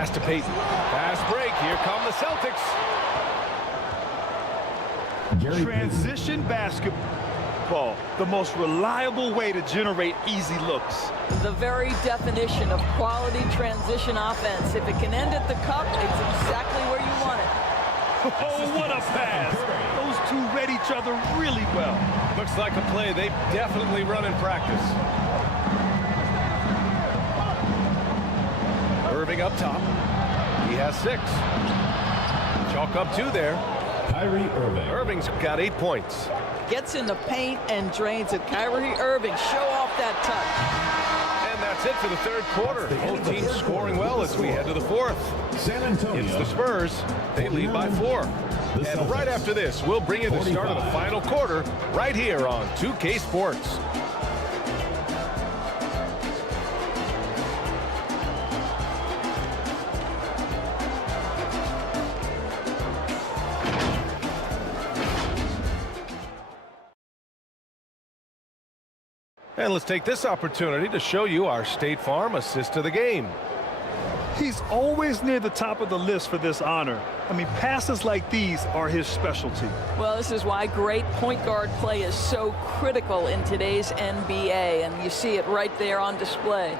Pass to Peyton. Fast break. Here come the Celtics. Transition basketball, the most reliable way to generate easy looks. The very definition of quality transition offense. If it can end at the cup, it's exactly where you want it. Oh, what a pass. Those two read each other really well. Looks like a play they've definitely run in practice. Irving up top. He has 6. Chalk up 2 there. Irving's got 8 points. Gets in the paint and drains it. Kyrie Irving, show off that touch. And that's it for the third quarter. Both teams scoring well as we head to the fourth. San Antonio. It's the Spurs. They lead by 4. And right after this, we'll bring you the start of the final quarter right here on 2K Sports. And let's take this opportunity to show you our State Farm assist of the game. He's always near the top of the list for this honor. I mean, passes like these are his specialty. Well, this is why great point guard play is so critical in today's NBA, and you see it right there on display.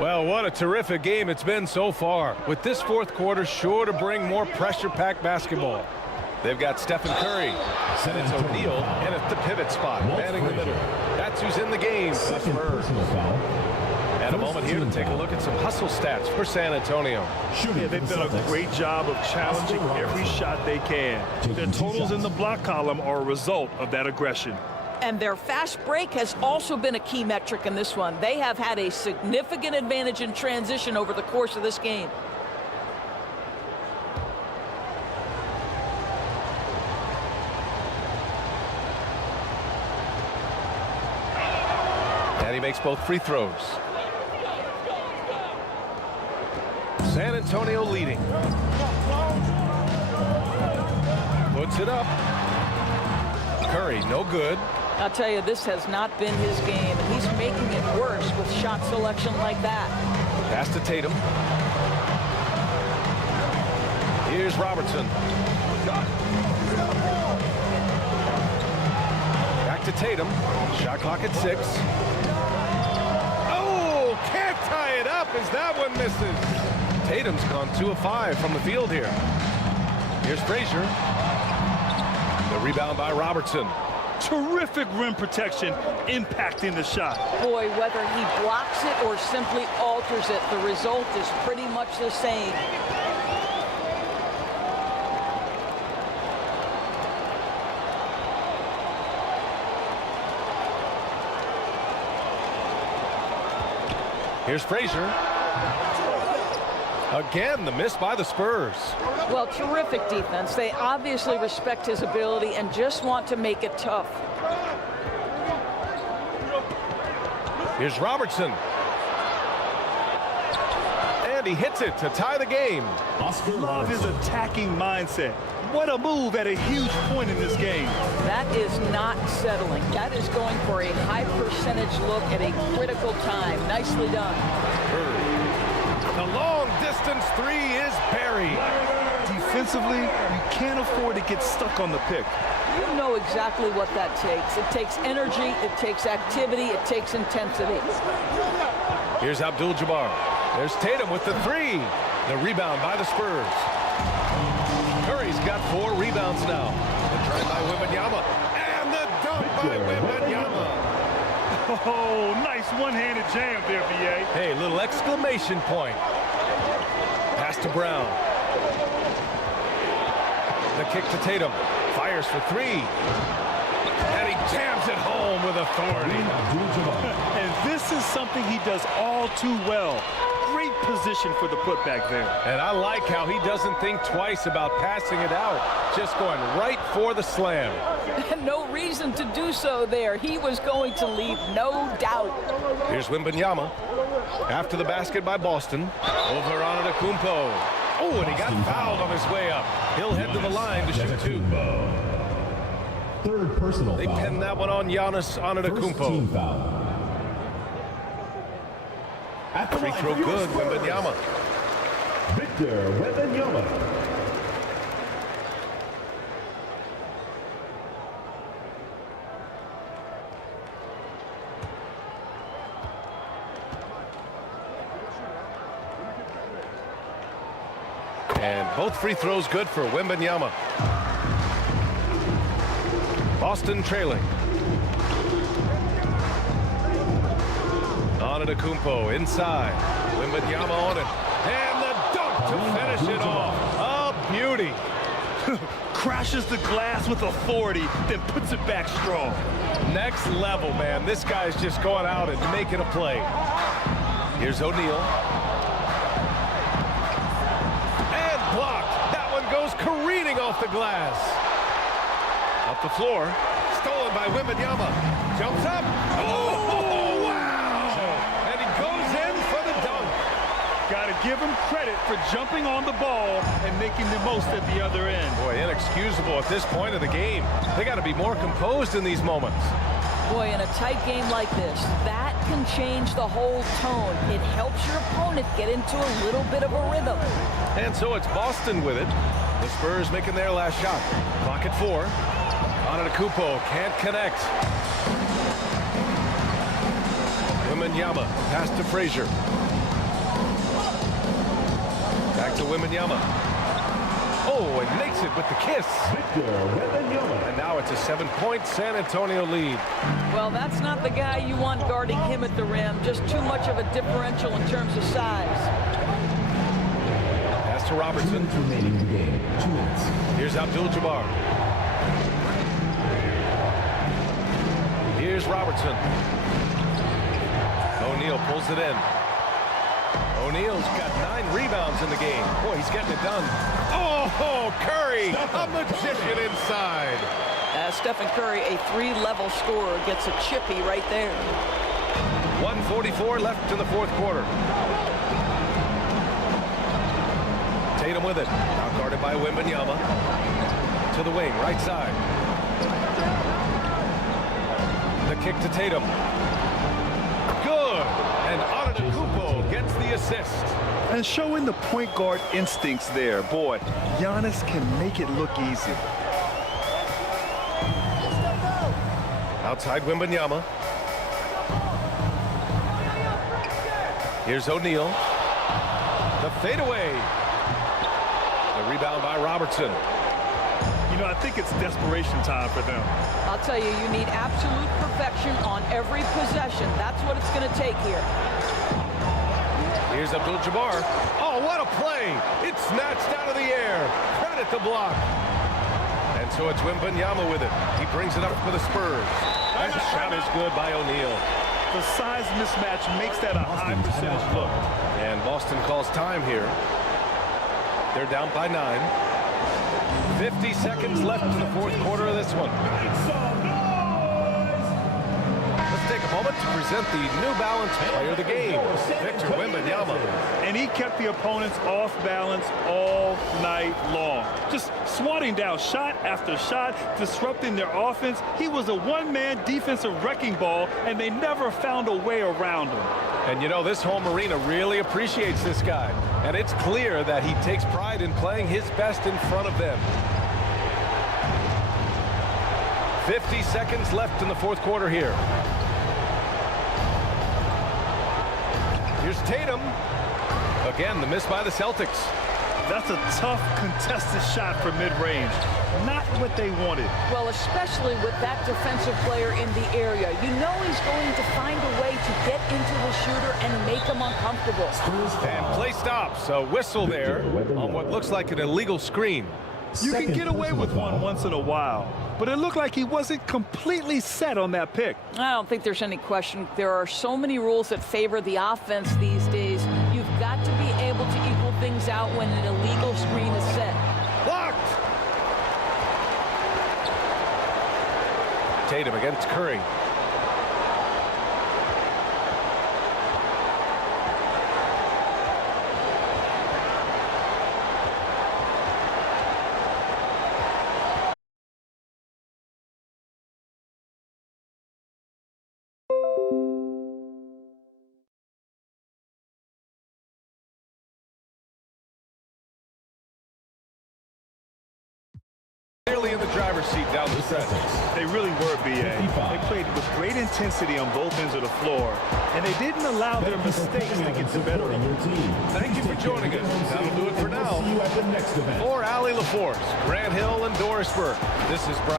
Well, what a terrific game it's been so far, with this fourth quarter sure to bring more pressure-packed basketball. They've got Stephen Curry, and it's O'Neal in at the pivot spot, manning the middle. That's who's in the game for the Spurs. And a moment here to take a look at some hustle stats for San Antonio. Yeah, they've done a great job of challenging every shot they can. Their totals in the block column are a result of that aggression. And their fast break has also been a key metric in this one. They have had a significant advantage in transition over the course of this game. And he makes both free throws. San Antonio leading. Puts it up. Curry, no good. I'll tell you, this has not been his game, and he's making it worse with shot selection like that. Pass to Tatum. Here's Robertson. Back to Tatum. Shot clock at 6. Oh, can't tie it up as that one misses. Tatum's gone 2 of 5 from the field here. Here's Frazier. The rebound by Robertson. Terrific rim protection, impacting the shot. Boy, whether he blocks it or simply alters it, the result is pretty much the same. Here's Frazier. Again, the miss by the Spurs. Well, terrific defense. They obviously respect his ability and just want to make it tough. Here's Robertson. And he hits it to tie the game. Love his attacking mindset. What a move at a huge point in this game. That is not settling. That is going for a high percentage look at a critical time. Nicely done. The long distance 3 is buried. Defensively, you can't afford to get stuck on the pick. You know exactly what that takes. It takes energy, it takes activity, it takes intensity. Here's Abdul-Jabbar. There's Tatum with the 3. The rebound by the Spurs. Curry's got 4 rebounds now. The try by Wembanyama. And the dunk by Wembanyama. Oh, nice one-handed jam there, B.A. Hey, little exclamation point. Pass to Brown. The kick to Tatum. Fires for 3. And he jams it home with authority. And this is something he does all too well. Great position for the putback there. And I like how he doesn't think twice about passing it out. Just going right for the slam. No reason to do so there. He was going to leave no doubt. Here's Wembanyama. After the basket by Boston. Over on Antetokounmpo. Oh, and he got fouled on his way up. He'll head to the line to shoot 2. Third personal They foul. pinned that one on Giannis First team Antetokounmpo. foul. At the Free line throw for your good, Spurs, Wembanyama. Victor Wembanyama. And both free throws good for Wembanyama. Boston trailing. Antetokounmpo inside. Wembanyama on it. And the dunk to finish it off. A beauty. Crashes the glass with authority, then puts it back strong. Next level, man. This guy's just going out and making a play. Here's O'Neal. And blocked. That one goes careening off the glass. Up the floor. Stolen by Wembanyama. Jumps up. Oh, wow! And he goes in for the dunk. Got to give him credit for jumping on the ball and making the most at the other end. Boy, inexcusable at this point of the game. They got to be more composed in these moments. Boy, in a tight game like this, that can change the whole tone. It helps your opponent get into a little bit of a rhythm. And so it's Boston with it. The Spurs making their last shot. Clock at 4. Antetokounmpo can't connect. Wembanyama pass to Frazier. Back to Wembanyama. Oh, and makes it with the kiss. Victor Wembanyama. And now it's a 7-point San Antonio lead. Well, that's not the guy you want guarding him at the rim. Just too much of a differential in terms of size. Pass to 2 Robertson. minutes remaining in the game. 2 minutes. Here's Abdul-Jabbar. Here's Robertson. O'Neal pulls it in. O'Neal's got 9 rebounds in the game. Boy, he's getting it done. Oh, Curry, a magician inside. Stephen Curry, a 3-level scorer, gets a chippy right there. 1:44 left in the fourth quarter. Tatum with it. Now guarded by Wembanyama. To the wing, right side. The kick to Tatum. Good. And Antetokounmpo gets the assist. And showing the point guard instincts there. Boy, Giannis can make it look easy. Outside Wembanyama. Here's O'Neal. The fadeaway. The rebound by Robertson. You know, I think it's desperation time for them. I'll tell you, you need absolute perfection on every possession. That's what it's going to take here. Here's Abdul-Jabbar. Oh, what a play! It's snatched out of the air. Credit the block. And so it's Wembanyama with it. He brings it up for the Spurs. That shot is good by O'Neal. The size mismatch makes that a high percentage look. And Boston calls time here. They're down by 9. 50 seconds left in the fourth quarter of this one. Let's take a moment to present the New Balance player of the game, Victor Wembanyama. And he kept the opponents off balance all night long. Just swatting down shot after shot, disrupting their offense. He was a one-man defensive wrecking ball, and they never found a way around him. And you know, this home arena really appreciates this guy. And it's clear that he takes pride in playing his best in front of them. 50 seconds left in the fourth quarter here. Here's Tatum. Again, the miss by the Celtics. That's a tough, contested shot for mid-range. Not what they wanted. Well, especially with that defensive player in the area. You know he's going to find a way to get into the shooter and make him uncomfortable. And play stops. A whistle there on what looks like an illegal screen. You can get away with one once in a while, but it looked like he wasn't completely set on that pick. I don't think there's any question. There are so many rules that favor the offense these days. You've got to be able to equal things out when an illegal screen is set. Blocked! Tatum against Curry. driver's seat down the stretch. They really were, B.A. They played with great intensity on both ends of the floor, and they didn't allow their mistakes to get the better of them. Thank you for joining us. That'll do it for now. See you at the next event. For Allie LaForce, Grant Hill, and Dorisburg, this is Brian.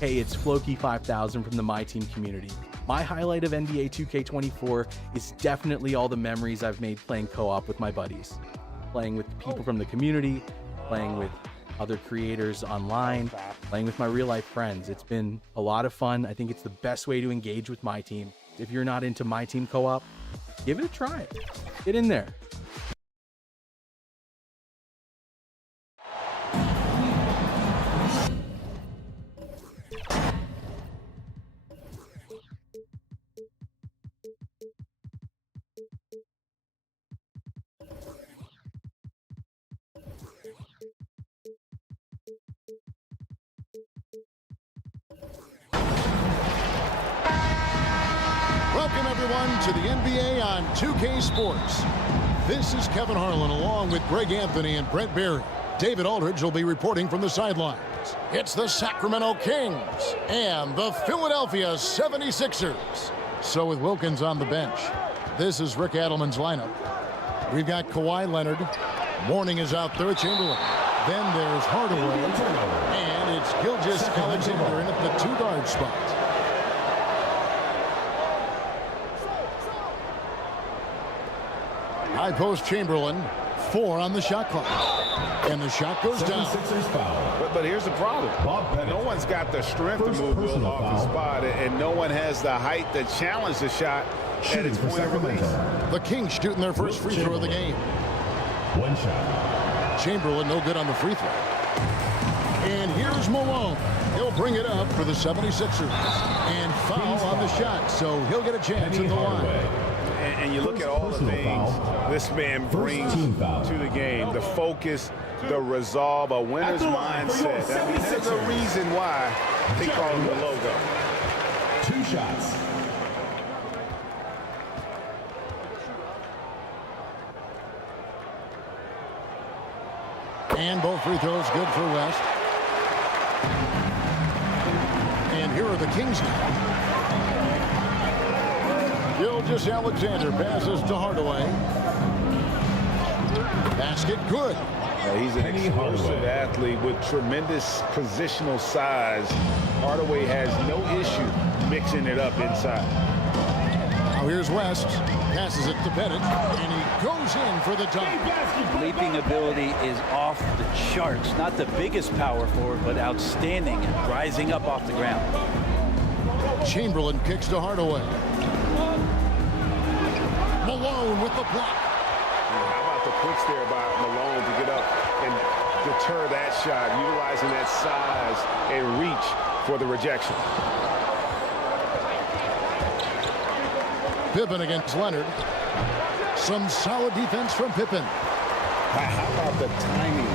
Hey, it's Floki5000 from the My Team community. My highlight of NBA 2K24 is definitely all the memories I've made playing co-op with my buddies. Playing with people from the community, playing with other creators online, playing with my real life friends. It's been a lot of fun. I think it's the best way to engage with My Team. If you're not into My Team co-op, give it a try. Get in there. Welcome, everyone, to the NBA on 2K Sports. This is Kevin Harlan along with Greg Anthony and Brent Berry. David Aldridge will be reporting from the sidelines. It's the Sacramento Kings and the Philadelphia 76ers. So with Wilkins on the bench, this is Rick Adelman's lineup. We've got Kawhi Leonard. Mourning is out there, Chamberlain. Then there's Hardaway. And it's Gilgeous-Alexander in at the two-guard spot. High post Chamberlain, 4 on the shot clock. And the shot goes down. But here's the problem. No one's got the strength to move Will off the spot, and no one has the height to challenge the shot at its point of release. The Kings shooting their first free throw of the game. One shot. Chamberlain no good on the free throw. And here's Malone. He'll bring it up for the 76ers. And foul on the shot, so he'll get a chance at the line. And you look at all the things this man brings to the game, the focus, the resolve, a winner's mindset. I mean, there's a reason why they call him the logo. 2 shots. And both free throws good for West. And here are the Kings now. Gilgeous-Alexander passes to Hardaway. Basket good. He's an explosive athlete with tremendous positional size. Hardaway has no issue mixing it up inside. Now here's West. Passes it to Pettit. And he goes in for the dunk. Leaping ability is off the charts. Not the biggest power forward, but outstanding and rising up off the ground. Chamberlain kicks to Hardaway. Malone with the block. How about the quicks there by Malone to get up and deter that shot, utilizing that size and reach for the rejection. Pippen against Leonard. Some solid defense from Pippen. How about the timing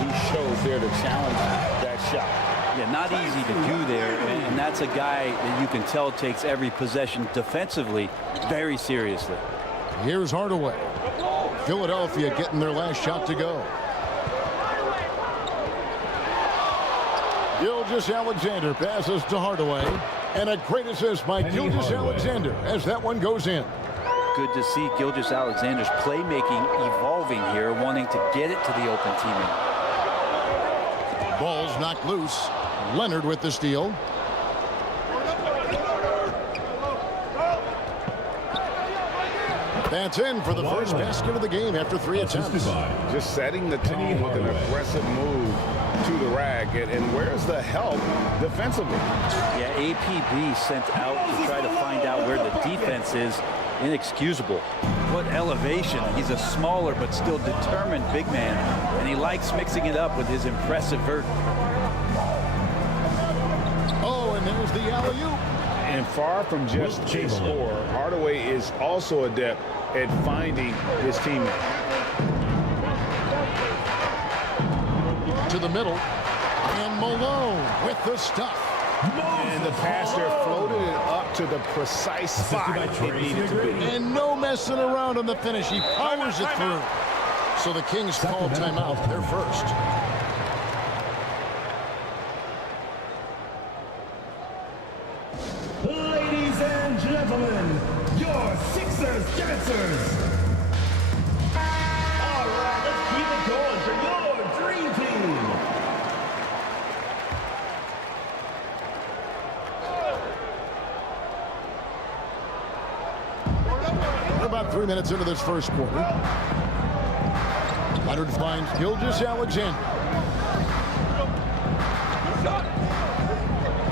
he shows there to challenge that shot? Yeah, not easy to do there, and that's a guy that you can tell takes every possession defensively very seriously. Here's Hardaway. Philadelphia getting their last shot to go. Gilgeous-Alexander passes to Hardaway. And a great assist by Gilgeous-Alexander as that one goes in. Good to see Gilgeous-Alexander's playmaking evolving here, wanting to get it to the open teammate. Ball's knocked loose. Leonard with the steal. That's in for the first basket of the game after 3 attempts. Just setting the tone with an aggressive move to the rack. And where's the help defensively? Yeah, APB sent out to try to find out where the defense is. Inexcusable. What elevation. He's a smaller but still determined big man, and he likes mixing it up with his impressive vert. Oh, and there's the alley-oop. And far from just a scorer, Hardaway is also adept at finding his teammate. To the middle. And Malone with the stuff. And the passer floated it up to the precise spot it needed to be. And no messing around on the finish. He powers it through. So the Kings call timeout. They're first. Ladies and gentlemen, your Sixers dancers. All right, let's keep it going for your dream team. We're about 3 minutes into this first quarter. Leonard finds Gilgeous-Alexander.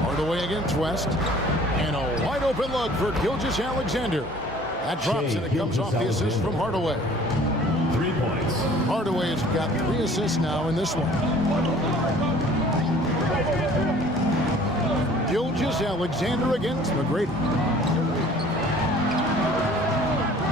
Hardaway against West. And a wide open look for Gilgeous-Alexander. That drops and it comes off the assist from Hardaway. 3 points. Hardaway has got 3 assists now in this one. Gilgeous-Alexander against McGrady.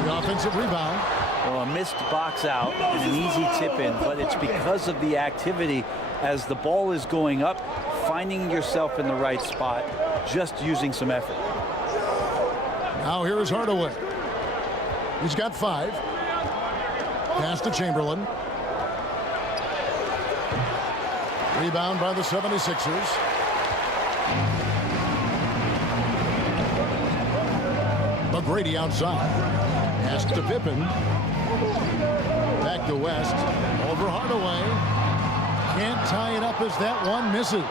The offensive rebound. Well, a missed box out and an easy tip in, but it's because of the activity as the ball is going up, finding yourself in the right spot, just using some effort. Now here is Hardaway. He's got 5. Pass to Chamberlain. Rebound by the 76ers. McGrady outside. Pass to Pippen. Back to West. Over Hardaway. Can't tie it up as that one misses.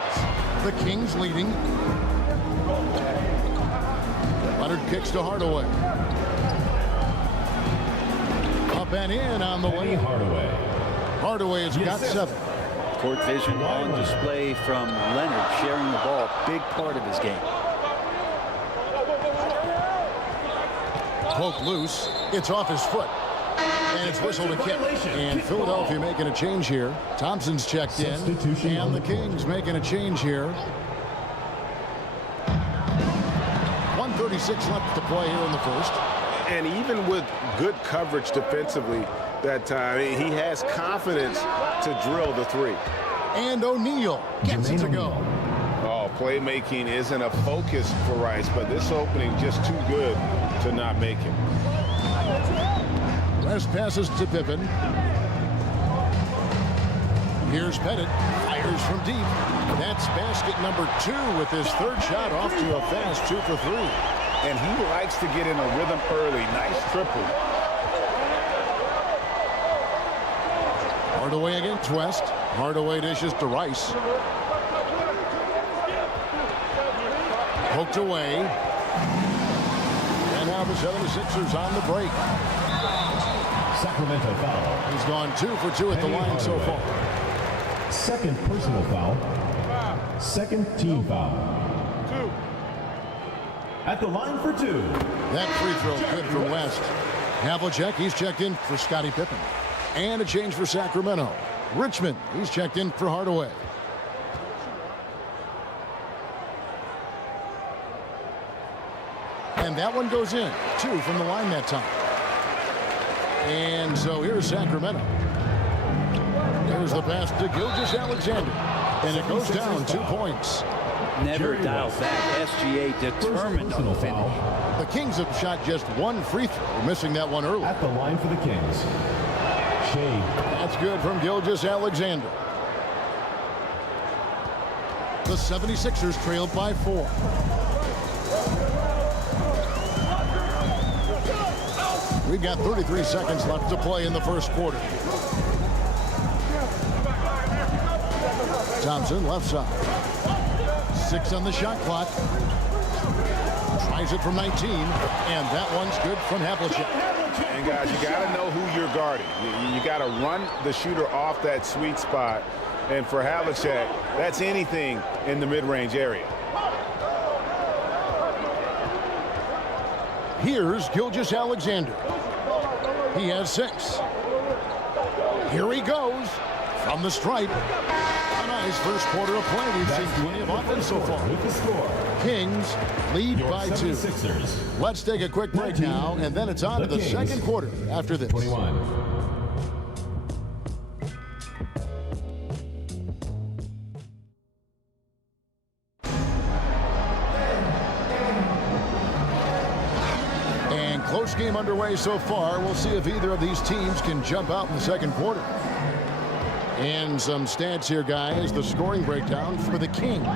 The Kings leading. Leonard kicks to Hardaway. Up and in on the way. Hardaway has got 7. Court vision on display from Leonard, sharing the ball, big part of his game. Poke loose. It's off his foot. And it's whistled a kick. And Philadelphia making a change here. Thompson's checked in. And the Kings making a change here. 1:36 left to play here in the first. And even with good coverage defensively that time, he has confidence to drill the three. And O'Neal gets it to go. Oh, playmaking isn't a focus for Rice, but this opening just too good to not make it. West passes to Pippen. Here's Pettit. Fires from deep. That's basket number 2 with his third shot off to a fast 2 for 3. And he likes to get in a rhythm early. Nice triple. Hardaway against West. Hardaway dishes to Rice. Poked away. And now the 76ers on the break. Sacramento foul. He's gone 2 for 2 at the line so far. Second personal foul. Second team foul. 2. At the line for 2. That free throw good from West. Havlicek, he's checked in for Scottie Pippen. And a change for Sacramento. Richmond, he's checked in for Hardaway. And that one goes in. 2 from the line that time. And so here's Sacramento. There's the pass to Gilgeous-Alexander. And it goes down 2 points. Never dials back. SGA determined on the finish. The Kings have shot just 1 free throw, missing that one early. At the line for the Kings. Shea. That's good from Gilgeous-Alexander. The 76ers trailed by 4. We've got 33 seconds left to play in the first quarter. Thompson left side. 6 on the shot clock. Tries it from 19, and that one's good from Havlicek. And guys, you got to know who you're guarding. You got to run the shooter off that sweet spot. And for Havlicek, that's anything in the mid-range area. Here's Gilgeous-Alexander. He has 6. Here he goes from the stripe. A nice first quarter of play. We've seen plenty of offense so far. With the score. Kings lead by 2. Let's take a quick break now, and then it's on to the second quarter after this. 21. And close game underway so far. We'll see if either of these teams can jump out in the second quarter. And some stats here, guys. The scoring breakdown for the Kings.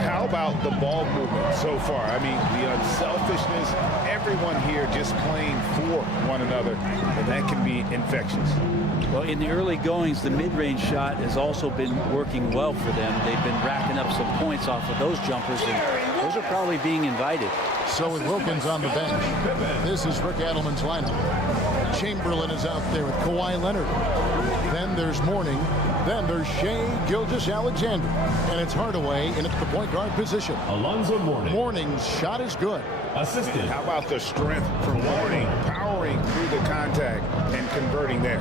How about the ball movement so far? I mean, the unselfishness, everyone here just playing for one another, and that can be infectious. Well, in the early goings, the mid-range shot has also been working well for them. They've been racking up some points off of those jumpers, and those are probably being invited. So with Wilkins on the bench, this is Rick Adelman's lineup. Chamberlain is out there with Kawhi Leonard. Then there's Mourning. Then there's Shea Gilgeous-Alexander. And it's Hardaway in at the point guard position. Alonzo Mourning. Mourning's shot is good. Assisted. How about the strength from Mourning, powering through the contact and converting there.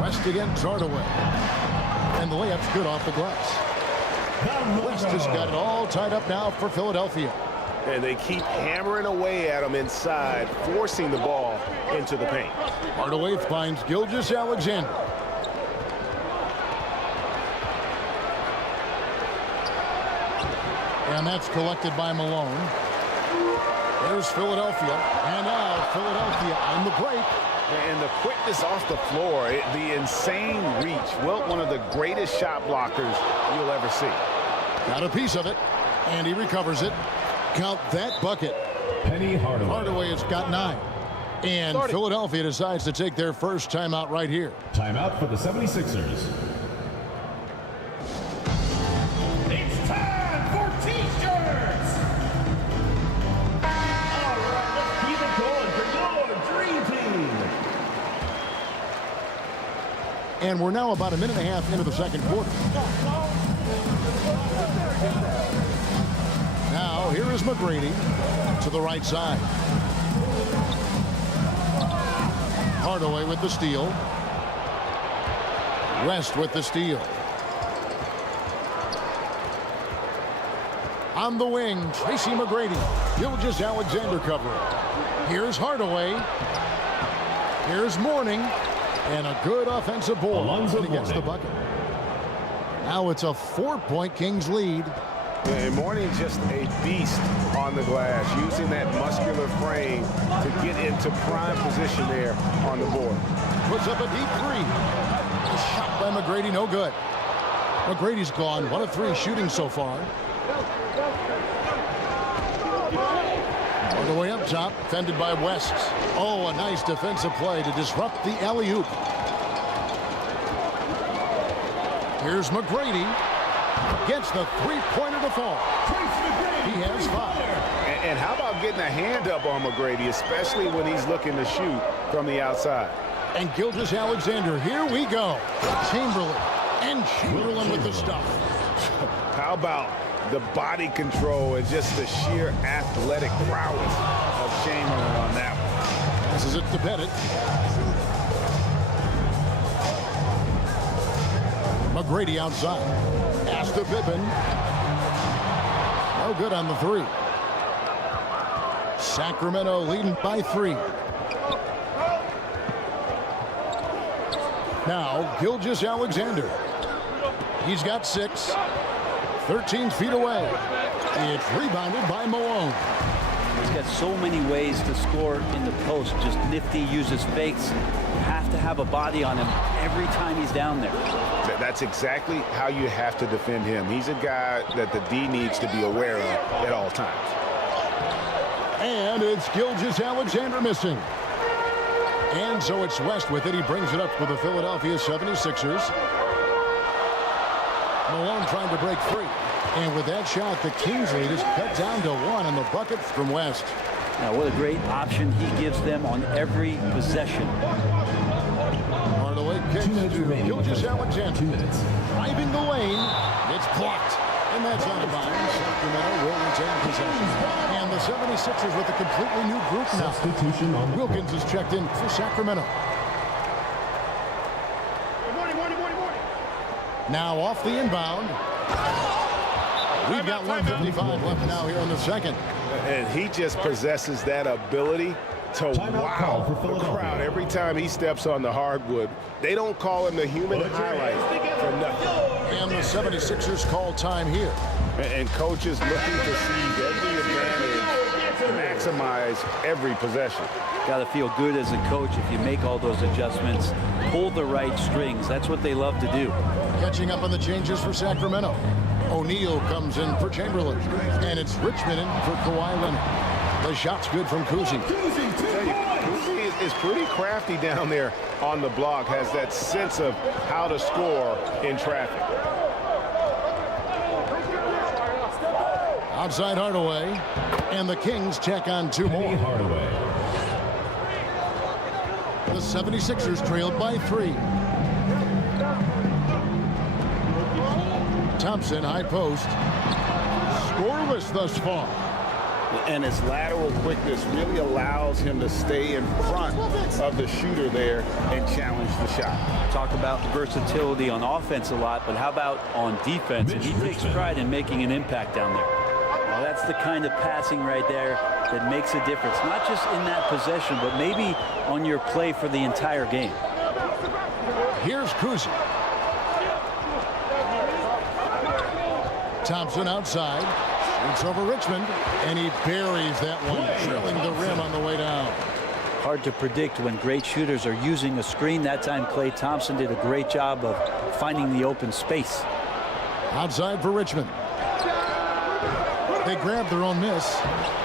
West against Hardaway. And the layup's good off the glass. West has got it all tied up now for Philadelphia. And they keep hammering away at him inside, forcing the ball into the paint. Hardaway finds Gilgeous-Alexander. And that's collected by Malone. There's Philadelphia. And now Philadelphia on the break. And the quickness off the floor, the insane reach. Wilt, one of the greatest shot blockers you'll ever see. Got a piece of it, and he recovers it. Count that bucket. Penny Hardaway. Hardaway has got 9. And Philadelphia decides to take their first timeout right here. Timeout for the 76ers. It's time for T-shirts! All right, let's keep it going for your dream team. And we're now about a minute and a half into the second quarter. Now, here is McGrady to the right side. Hardaway with the steal. West with the steal. On the wing, Tracy McGrady. Gilgeous Alexander covering. Here's Hardaway. Here's Mourning. And a good offensive board against the bucket. Now it's a 4-point Kings lead. And Mourning's just a beast on the glass, using that muscular frame to get into prime position there on the board. Puts up a deep three. A shot by McGrady, no good. McGrady's gone 1 of 3 shooting so far. All the way up top, defended by West. Oh, a nice defensive play to disrupt the alley-oop. Here's McGrady. Gets the three-pointer to fall. He has 5. And how about getting a hand up on McGrady, especially when he's looking to shoot from the outside. And Gilgeous Alexander, here we go. Chamberlain. And Chamberlain with the stuff. How about the body control and just the sheer athletic prowess of Chamberlain on that one. This is it to Pettit. McGrady outside. Pass to Pippen. No good on the 3. Sacramento leading by 3. Now, Gilgeous Alexander. He's got 6. 13 feet away. It's rebounded by Malone. He's got so many ways to score in the post. Just nifty, uses fakes. You have to have a body on him every time he's down there. That's exactly how you have to defend him. He's a guy that the D needs to be aware of at all times. And it's Gilgeous Alexander missing. And so it's West with it. He brings it up for the Philadelphia 76ers. Malone trying to break free. And with that shot, the Kings lead is cut down to 1 on the bucket from West. Now, what a great option he gives them on every possession. Hardaway kicks to Gilgeous Alexander. 2 minutes. Driving the lane. It's blocked. And that's out of bounds. Sacramento will retain possession. And the 76ers with a completely new group now. Substitution on Wilkins is checked in for Sacramento. Now off the inbound. We've got 1:55 left now here in the second. And he just possesses that ability to wow the crowd every time he steps on the hardwood. They don't call him the human highlight for nothing. And the 76ers call time here. And coaches looking to seize every advantage, maximize every possession. Got to feel good as a coach if you make all those adjustments, pull the right strings. That's what they love to do. Catching up on the changes for Sacramento. O'Neal comes in for Chamberlain. And it's Richmond in for Kawhi Leonard. The shot's good from COUSY. COUSY is pretty crafty down there on the block, has that sense of how to score in traffic. Outside Hardaway. And the Kings check on 2 more. The 76ers trailed by 3. Thompson, high post. Scoreless thus far. And his lateral quickness really allows him to stay in front of the shooter there and challenge the shot. Talk about versatility on offense a lot, but how about on defense? And he takes pride in making an impact down there. Well, that's the kind of passing right there that makes a difference, not just in that possession, but maybe on your play for the entire game. Here's COUSY. Thompson outside. It's over Richmond, and he buries that one, trailing the rim on the way down. Hard to predict when great shooters are using a screen. That time, Klay Thompson did a great job of finding the open space. Outside for Richmond. They grab their own miss,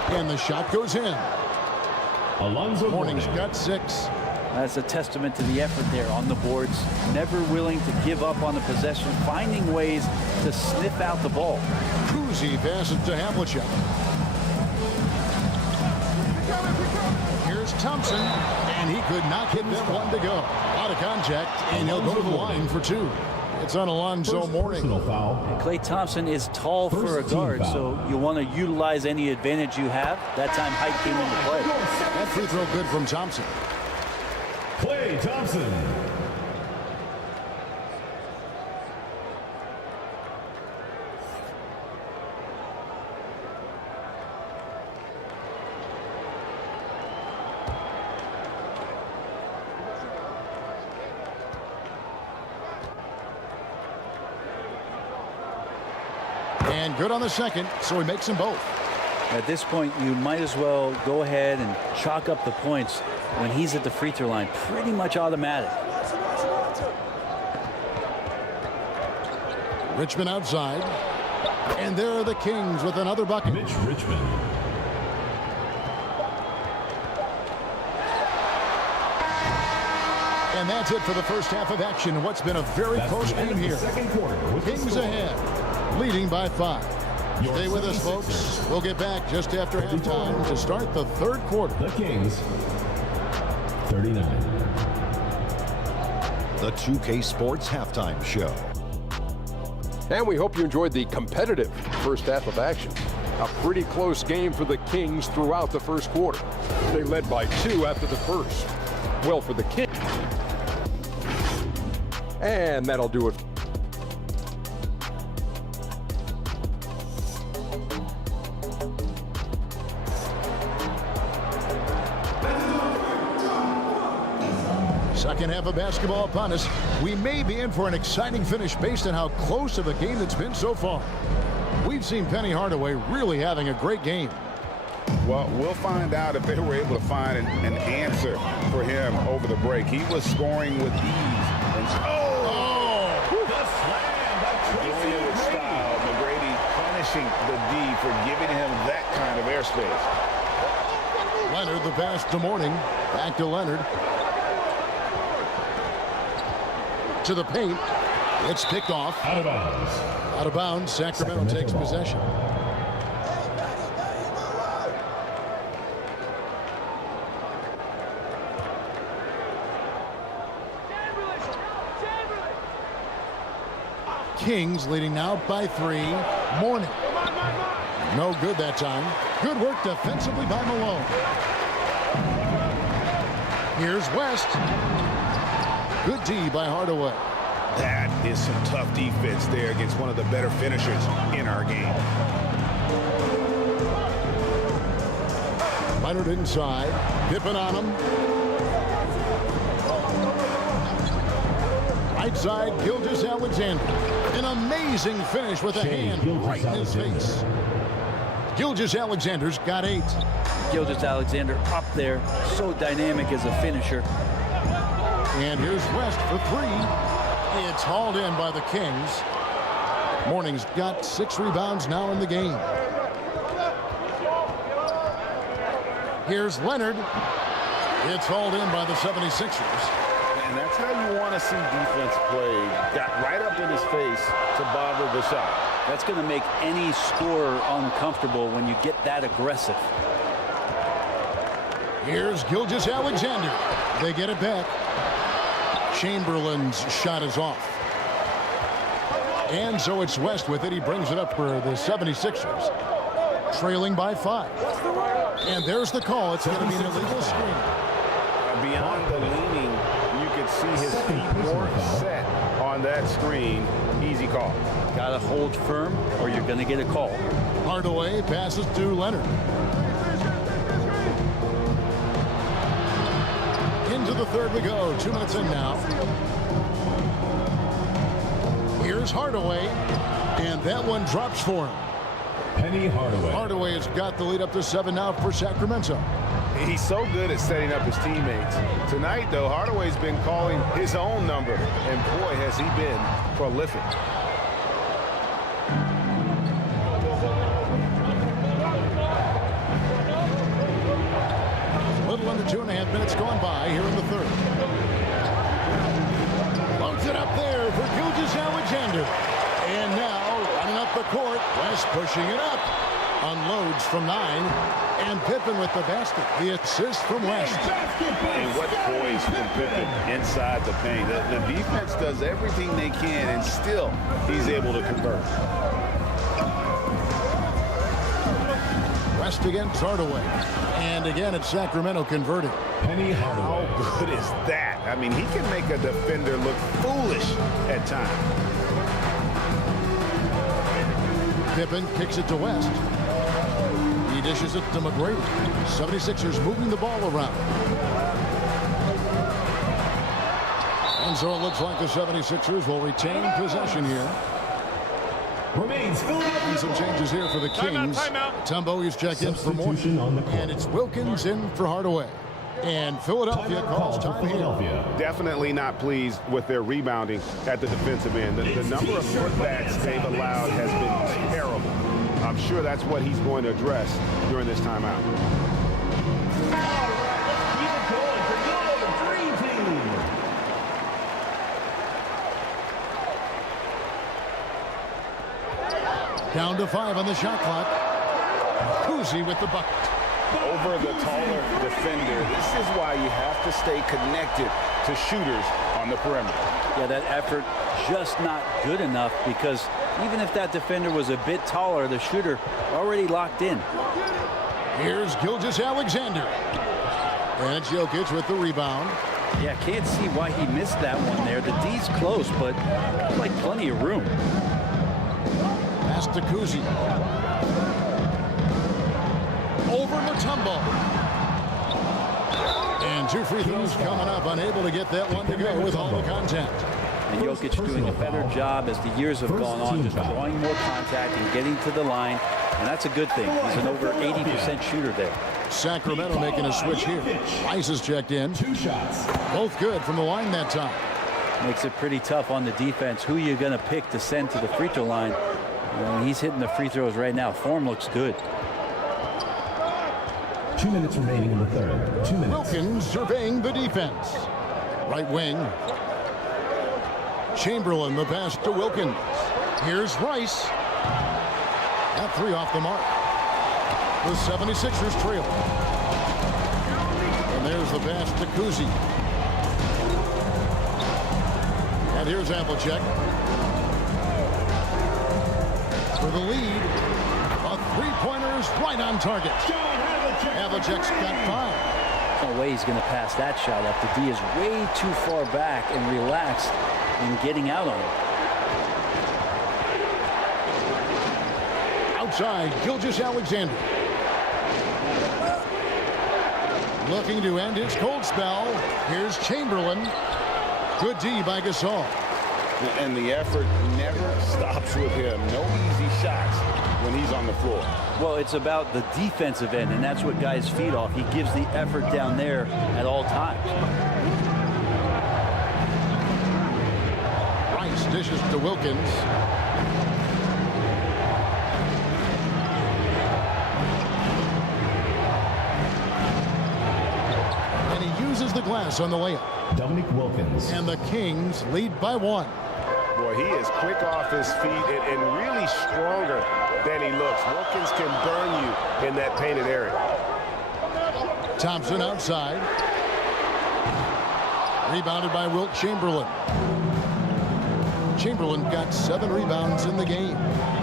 and the shot goes in. Mourning's got 6. That's a testament to the effort there on the boards. Never willing to give up on the possession, finding ways to sniff out the ball. COUSY passes to HAVLICEK. Here's Thompson, and he could not get that one to go. Out of contact, and he'll go to the line for 2. It's on Alonzo Mourning. Klay Thompson is tall for a guard, so you want to utilize any advantage you have. That time height came into play. That free throw good from Thompson. Klay Thompson. And good on the second, so he makes them both. At this point, you might as well go ahead and chalk up the points when he's at the free throw line. Pretty much automatic. Richmond outside. And there are the Kings with another bucket. Mitch Richmond. And that's it for the first half of action. What's been a very close game here. Kings ahead, leading by 5. Stay with us, folks. We'll get back just after halftime to start the third quarter. The Kings, 39. The 2K Sports Halftime Show. And we hope you enjoyed the competitive first half of action. A pretty close game for the Kings throughout the first quarter. They led by 2 after the first. Well, for the Kings. And that'll do it. Second half of basketball upon us. We may be in for an exciting finish based on how close of a game it's been so far. We've seen Penny Hardaway really having a great game. Well, we'll find out if they were able to find an answer for him over the break. He was scoring with ease. And The slam by doing TRACY it with style. McGrady punishing the D for giving him that kind of airspace. Leonard the pass to Mourning. Back to Leonard. To the paint. It's picked off. Out of bounds. Out of bounds. Sacramento takes ball. possession. Kings leading now by 3. Mourning. No good that time. Good work defensively by Malone. Here's West. Good D by Hardaway. That is some tough defense there against one of the better finishers in our game. Leonard inside. Pippen on him. Right side, Gilgeous-Alexander. An amazing finish with a hand right in his face. Gilgeous-Alexander's got 8. Gilgeous-Alexander up there, so dynamic as a finisher. And here's West for 3. It's hauled in by the Kings. Mourning's got 6 rebounds now in the game. Here's Leonard. It's hauled in by the 76ers. And that's how you want to see defense play. Got right up in his face to bother the shot. That's going to make any scorer uncomfortable when you get that aggressive. Here's Gilgeous-Alexander. They get it back. Chamberlain's shot is off. And so it's West with it. He brings it up for the 76ers. Trailing by 5. And there's the call. It's going to be an illegal screen. Beyond the leaning, you could see his feet weren't set on that screen. Easy call. Got to hold firm or you're going to get a call. Hardaway passes to Leonard. Into the third we go. 2 minutes in now. Here's Hardaway. And that one drops for him. Penny Hardaway. Hardaway has got the lead up to 7 now for Sacramento. He's so good at setting up his teammates. Tonight, though, Hardaway's been calling his own number. And boy, has he been prolific. Little under 2.5 minutes gone by here in the third. Loads it up there for Gilgeous-Alexander. And now running up the court. West pushing it up. Unloads from 9. And Pippen with the basket. The assist from West. And what poise from Pippen inside the paint. The defense does everything they can, and still he's able to convert. West against Hardaway. And again, it's Sacramento converting. Penny Hardaway. How good is that? I mean, he can make a defender look foolish at times. Pippen kicks it to West. He dishes it to McGrady. 76ers moving the ball around. And so it looks like the 76ers will retain possession here. remains And some changes here for the Kings. Mutombo is checked in for Morton. And it's Wilkins in for Hardaway. And Philadelphia calls time here. Definitely not pleased with their rebounding at the defensive end. The number of putbacks they've allowed has been terrible. I'm sure that's what he's going to address during this timeout. Keep it going for your dream team. Down to 5 on the shot clock. COUSY with the bucket. Over the taller defender, this is why you have to stay connected to shooters on the perimeter. Yeah, that effort just not good enough, because even if that defender was a bit taller, the shooter already locked in. Here's Gilgeous-Alexander. And it's Jokic with the rebound. Yeah, can't see why he missed that one there. The D's close, but like plenty of room. Pass to COUSY. Over Mutombo. And 2 free throws coming up. Unable to get that one to go with all the contact. And Jokic doing a better job as the years have gone on, just drawing more contact and getting to the line. And that's a good thing. He's an over 80% shooter there. Sacramento making a switch here. Rice is checked in. 2 shots. Both good from the line that time. Makes it pretty tough on the defense. Who you're going to pick to send to the free throw line. He's hitting the free throws right now. Form looks good. 2 minutes remaining in the third. 2 minutes. Wilkins surveying the defense. Right wing. Chamberlain, the pass to Wilkins. Here's Rice. At 3 off the mark. The 76ers trail. And there's the pass to COUSY. And here's HAVLICEK. For the lead. A three-pointer is right on target. HAVLICEK's got 5. No way he's going to pass that shot up. The D is way too far back and relaxed in getting out on it. Outside, Gilgeous-Alexander. Looking to end his cold spell. Here's Chamberlain. Good D by GASOL. And the effort never stops with him. No easy shots when he's on the floor. Well, it's about the defensive end, and that's what guys feed off. He gives the effort down there at all times. Rice dishes to Wilkins. And he uses the glass on the layup. Dominic Wilkins. And the Kings lead by 1. Boy, he is quick off his feet and really stronger than he looks. Wilkins can burn you in that painted area. Thompson outside. Rebounded by Wilt Chamberlain. Chamberlain got 7 rebounds in the game.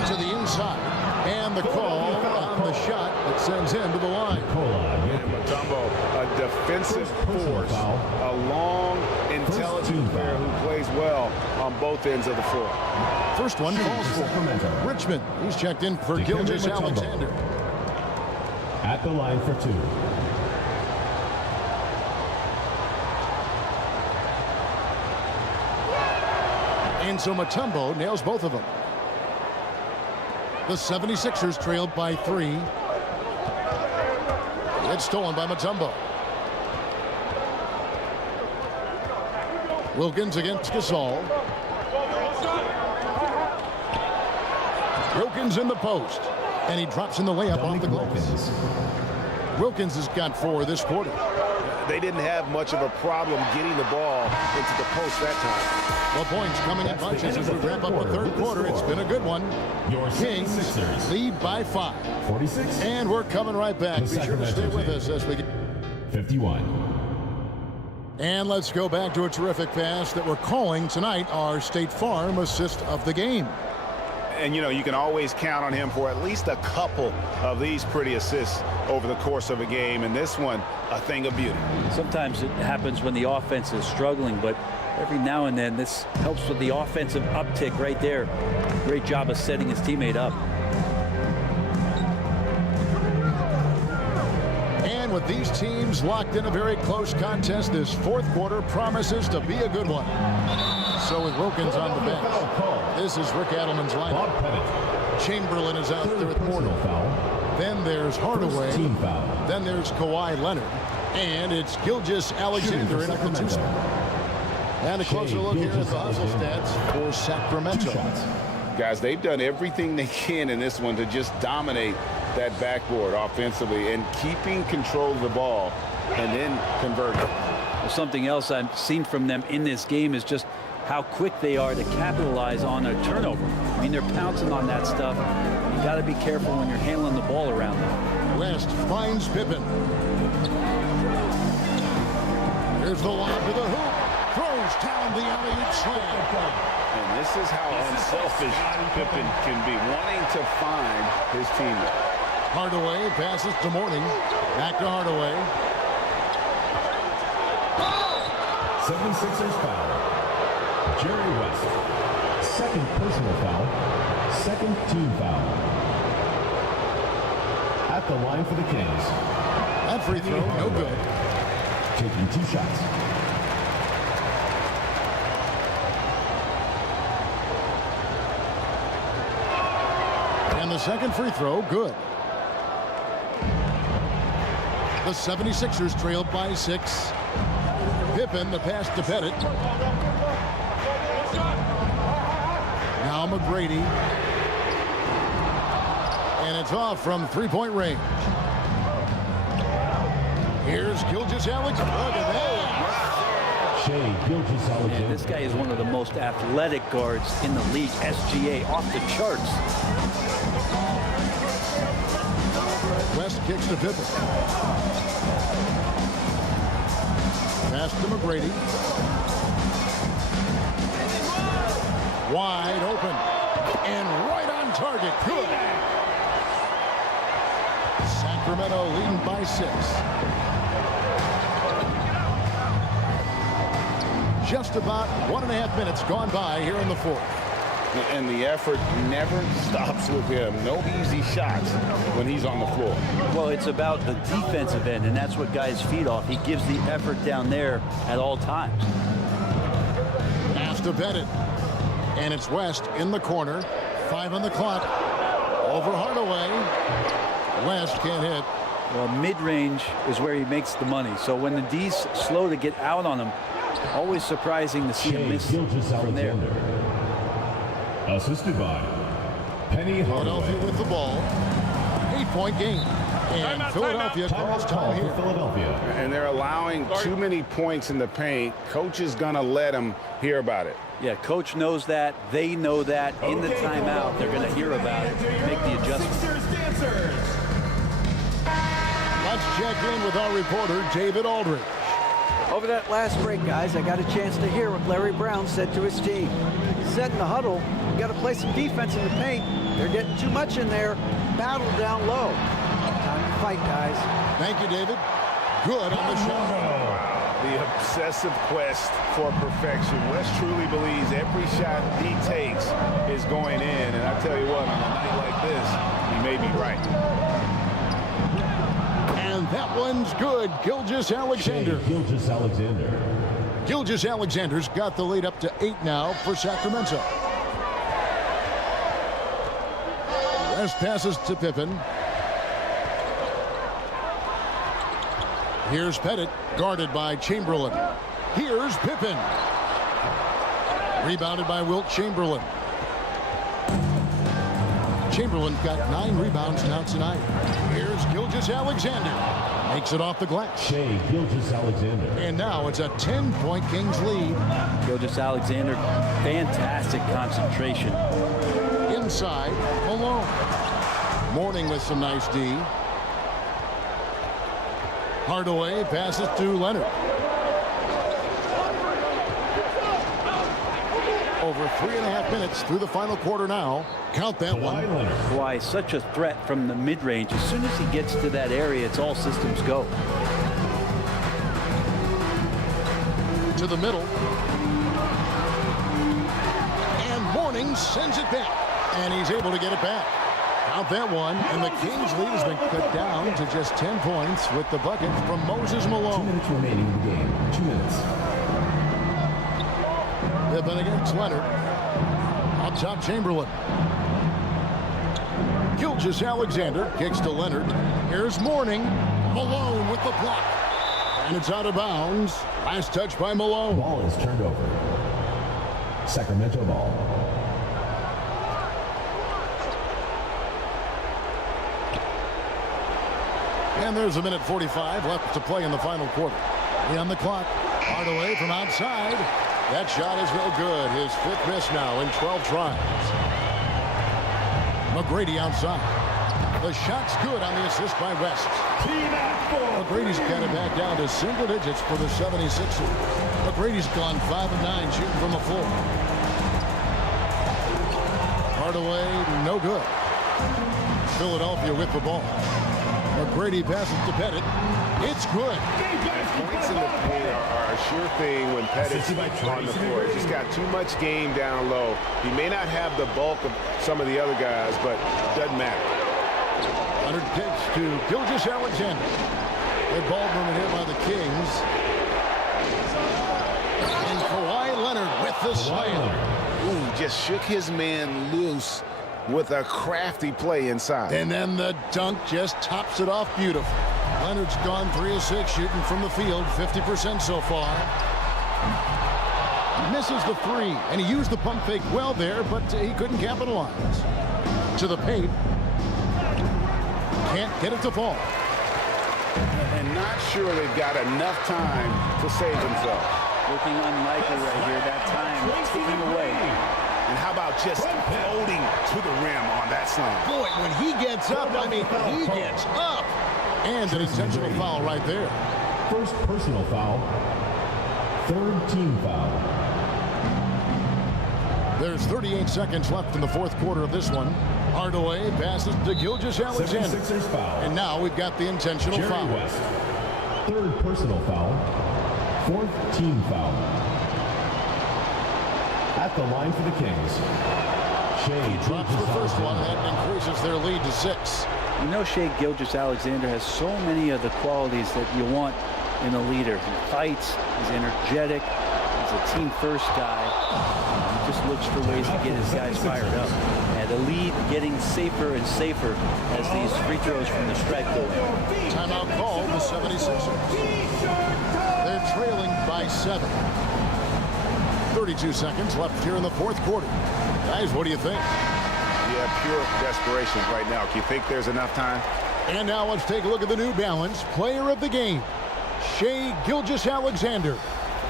To the inside. And the call on the shot that sends him to the line. And Mutombo, a defensive force, a long, intelligent player who plays well on both ends of the floor. First one falls for Richmond. He's checked in for Gilgeous-Alexander. At the line for 2. And so Mutombo nails both of them. The 76ers trailed by 3. It's stolen by Mutombo. Wilkins against GASOL. Wilkins in the post. And he drops in the layup off the glass. Wilkins has got 4 this quarter. They didn't have much of a problem getting the ball into the post that time. The points coming in bunches as we wrap up the third quarter. It's been a good one. Your Kings lead by 5. 46. And we're coming right back. Be sure to stay with us as we get 51. And let's go back to a terrific pass that we're calling tonight our State Farm assist of the game. And, you know, you can always count on him for at least a couple of these pretty assists over the course of a game. And this one, a thing of beauty. Sometimes it happens when the offense is struggling, but every now and then this helps with the offensive uptick right there. Great job of setting his teammate up. And And with these teams locked in a very close contest, this fourth quarter promises to be a good one. So with Wilkins on the bench, this is Rick Adelman's lineup. Chamberlain is out there with Porter. Then there's Hardaway. Then there's Kawhi Leonard. And it's Gilgeous-Alexander in at the 2 spot. And a closer look here at the hustle stats for Sacramento. Guys, they've done everything they can in this one to just dominate that backboard offensively and keeping control of the ball and then converting. Well, something else I've seen from them in this game is just how quick they are to capitalize on a turnover. I mean, they're pouncing on that stuff. You got to be careful when you're handling the ball around them. West finds Pippen. Here's the lob to the hoop. Throws down the alley-oop slam. And this is how unselfish Pippen can be, wanting to find his teammate. Hardaway passes to Mourning. Back to Hardaway. 76ers foul. Jerry West. Second personal foul. Second team foul. At the line for the Kings. That free throw, no good. Taking 2 shots. And the second free throw, good. The 76ers trailed by 6. Pippen, the pass to Pettit. Now McGrady. And it's off from 3-point range. Here's Gilgeous-Alexander. Look at that. Shea Gilgeous-Alexander. This guy is one of the most athletic guards in the league. SGA off the charts. West kicks to Pippen. Pass to McGrady. Wide open. And right on target. Good. Sacramento leading by 6. Just about 1.5 minutes gone by here in the fourth. And the effort never stops with him. No easy shots when he's on the floor. Well, it's about the defensive end, and that's what guys feed off. He gives the effort down there at all times. Pass to Pettit. And it's West in the corner. 5 on the clock. Over Hardaway. West can't hit. Well, mid-range is where he makes the money. So when the D's slow to get out on him, always surprising to see him miss from there. Assisted by Penny Philadelphia Hardaway. with the ball. 8-point game. And Philadelphia calls time here. Philadelphia. And they're allowing too many points in the paint. Coach is going to let them hear about it. Yeah, coach knows that. They know that. In the timeout, they're going to hear about it, make the adjustment. Let's check in with our reporter, David Aldridge. Over that last break, guys, I got a chance to hear what Larry Brown said to his team. He said in the huddle, you got to play some defense in the paint. They're getting too much in there. Battle down low. Time to fight, guys. Thank you, David. Good on the shot. The obsessive quest for perfection. West truly believes every shot he takes is going in. And I tell you what, on a night like this, he may be right. And that one's good. Gilgeous-Alexander. Gilgeous-Alexander. Gilgeous-Alexander's got the lead up to 8 now for Sacramento. West passes to Pippen. Here's Pettit, guarded by Chamberlain. Here's Pippen. Rebounded by Wilt Chamberlain. Chamberlain got 9 rebounds now tonight. Here's Gilgeous-Alexander. Makes it off the glass. Shea Gilgeous-Alexander. And now it's a 10-point Kings lead. Gilgeous-Alexander, fantastic concentration. Inside, Malone. Mourning with some nice D. Hardaway passes to Leonard. Over 3.5 minutes through the final quarter now. Count that one. Why such a threat from the mid-range. As soon as he gets to that area, it's all systems go. To the middle. And Mourning sends it back. And he's able to get it back. Count that one, and the Kings' lead has been cut down to just 10 points with the bucket from Moses 2 Malone. minutes remaining in the game. 2 minutes. Pippen against Leonard. Up top, Chamberlain. Gilgeous-Alexander kicks to Leonard. Here's Mourning. Malone with the block. And it's out of bounds. Last touch by Malone. Ball is turned over. Sacramento ball. And there's a minute 45 left to play in the final quarter. On the clock. Hardaway from outside. That shot is no good. His 5th miss now in 12 tries. McGrady outside. The shot's good on the assist by West. McGrady's got it back down to single digits for the 76ers. McGrady's gone 5 of 9 shooting from the floor. Hardaway, no good. Philadelphia with the ball. McGrady passes to Pettit. It's good. Points in the paint are a sure thing when Pettit's on the floor. He's just got too much game down low. He may not have the bulk of some of the other guys, but it doesn't matter. Leonard kicks to Gilgeous-Alexander. Good ball movement here by the Kings. And Kawhi Leonard with the slam. Ooh, just shook his man loose with a crafty play inside. And then the dunk just tops it off beautiful. Leonard's gone 3 of 6 shooting from the field, 50% so far. Misses the 3, and he used the pump fake well there, but he couldn't capitalize. To the paint. Can't get it to fall. And not sure they've got enough time to save themselves. Looking unlikely right here. That time ticking away. And how about just floating to the rim on that slam? Boy, when he gets up, I mean, he gets up. And an intentional foul right there. First personal foul. 3rd team foul. There's 38 seconds left in the 4th quarter of this one. Hardaway passes to Gilgeous-Alexander. 76ers foul. And now we've got the intentional Jerry foul. West. 3rd personal foul. 4th team foul. At the line for the Kings. Shea Drops the first one, and that increases their lead to 6. You know, Shea Gilgeous-Alexander has so many of the qualities that you want in a leader. He fights, he's energetic, he's a team-first guy. He just looks for ways to get his guys fired up. And the lead getting safer and safer as these free throws from the stripe go in. Timeout called the 76ers. They're trailing by 7. 32 seconds left here in the 4th quarter. Guys, what do you think? Yeah, pure desperation right now. Do you think there's enough time? And now let's take a look at the New Balance player of the game, Shea Gilgeous-Alexander.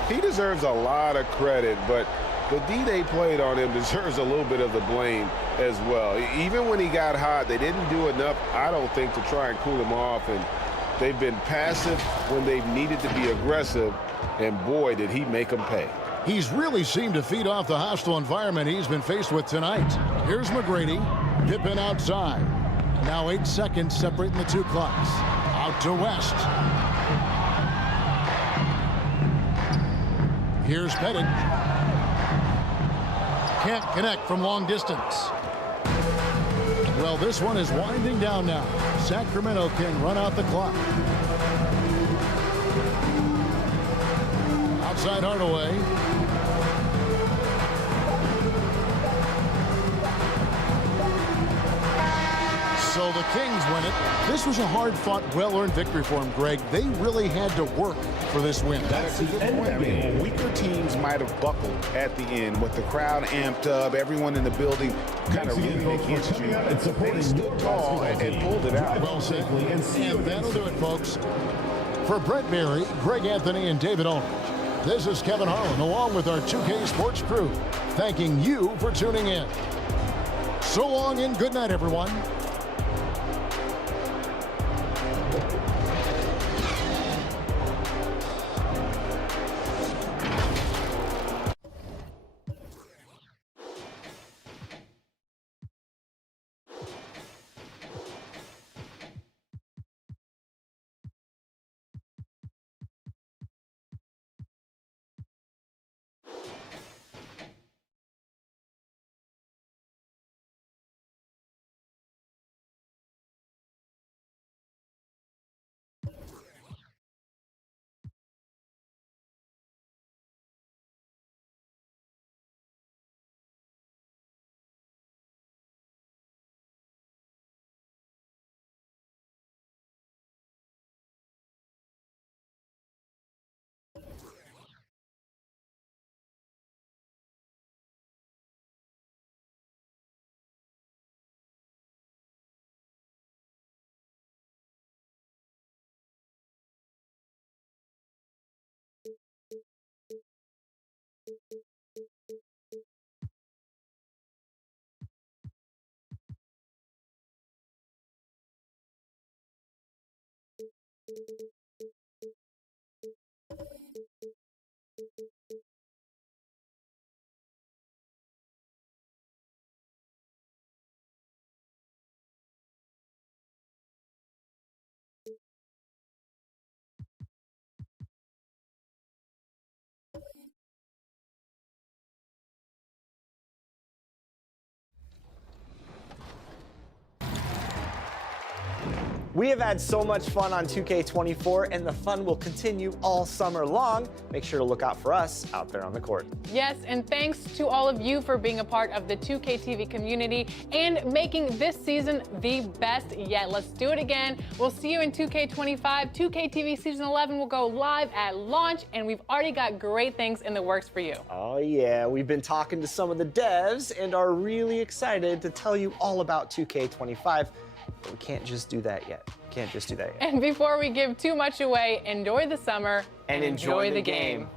He deserves a lot of credit, but the D they played on him deserves a little bit of the blame as well. Even when he got hot, they didn't do enough, I don't think, to try and cool him off. And they've been passive when they've needed to be aggressive. And boy, did he make them pay. He's really seemed to feed off the hostile environment he's been faced with tonight. Here's McGrady. Pippen outside. Now 8 seconds separating the 2 clocks. Out to West. Here's Pettit. Can't connect from long distance. Well, this one is winding down now. Sacramento can run out the clock. Outside Hardaway. So the Kings win it. This was a hard-fought, well-earned victory for them, Greg. They really had to work for this win. That's a good point. I mean, weaker teams might have buckled at the end with the crowd amped up, everyone in the building kind of rooting against you. They stood tall and pulled it out. Well said. And that'll do it, folks. For Brent Berry, Greg Anthony, and David Aldridge, this is Kevin Harlan, along with our 2K Sports crew, thanking you for tuning in. So long and good night, everyone. We have had so much fun on 2K24, and the fun will continue all summer long. Make sure to look out for us out there on the court. Yes, and thanks to all of you for being a part of the 2K TV community and making this season the best yet. Let's do it again. We'll see you in 2K25. 2K TV Season 11 will go live at launch, and we've already got great things in the works for you. Oh yeah, we've been talking to some of the devs and are really excited to tell you all about 2K25. But we can't just do that yet. And before we give too much away, enjoy the summer and enjoy the game.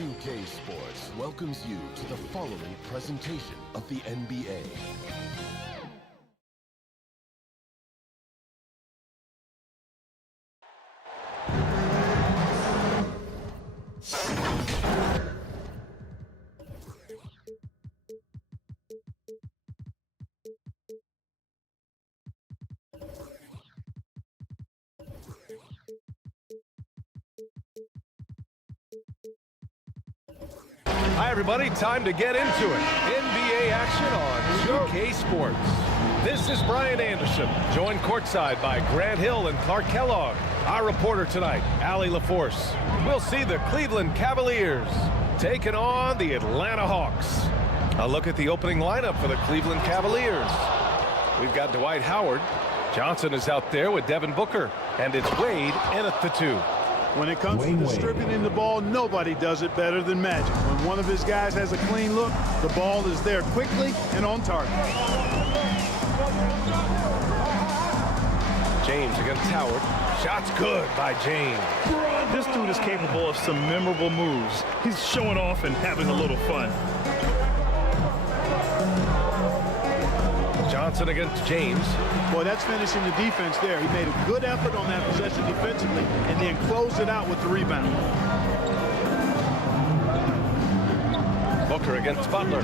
UK Sports welcomes you to the following presentation of the NBA. Hi, everybody. Time to get into it. NBA action on 2K Sports. This is Brian Anderson, joined courtside by Grant Hill and Clark Kellogg. Our reporter tonight, Allie LaForce. We'll see the Cleveland Cavaliers taking on the Atlanta Hawks. A look at the opening lineup for the Cleveland Cavaliers. We've got Dwight Howard. Johnson is out there with Devin Booker. And it's Wade in at the 2. When it comes to distributing the ball, nobody does it better than Magic. When one of his guys has a clean look, the ball is there quickly and on target. James against Howard. Shots good by James. This dude is capable of some memorable moves. He's showing off and having a little fun. Johnson against James. Boy, that's finishing the defense there. He made a good effort on that possession defensively and then closed it out with the rebound. Booker against Butler.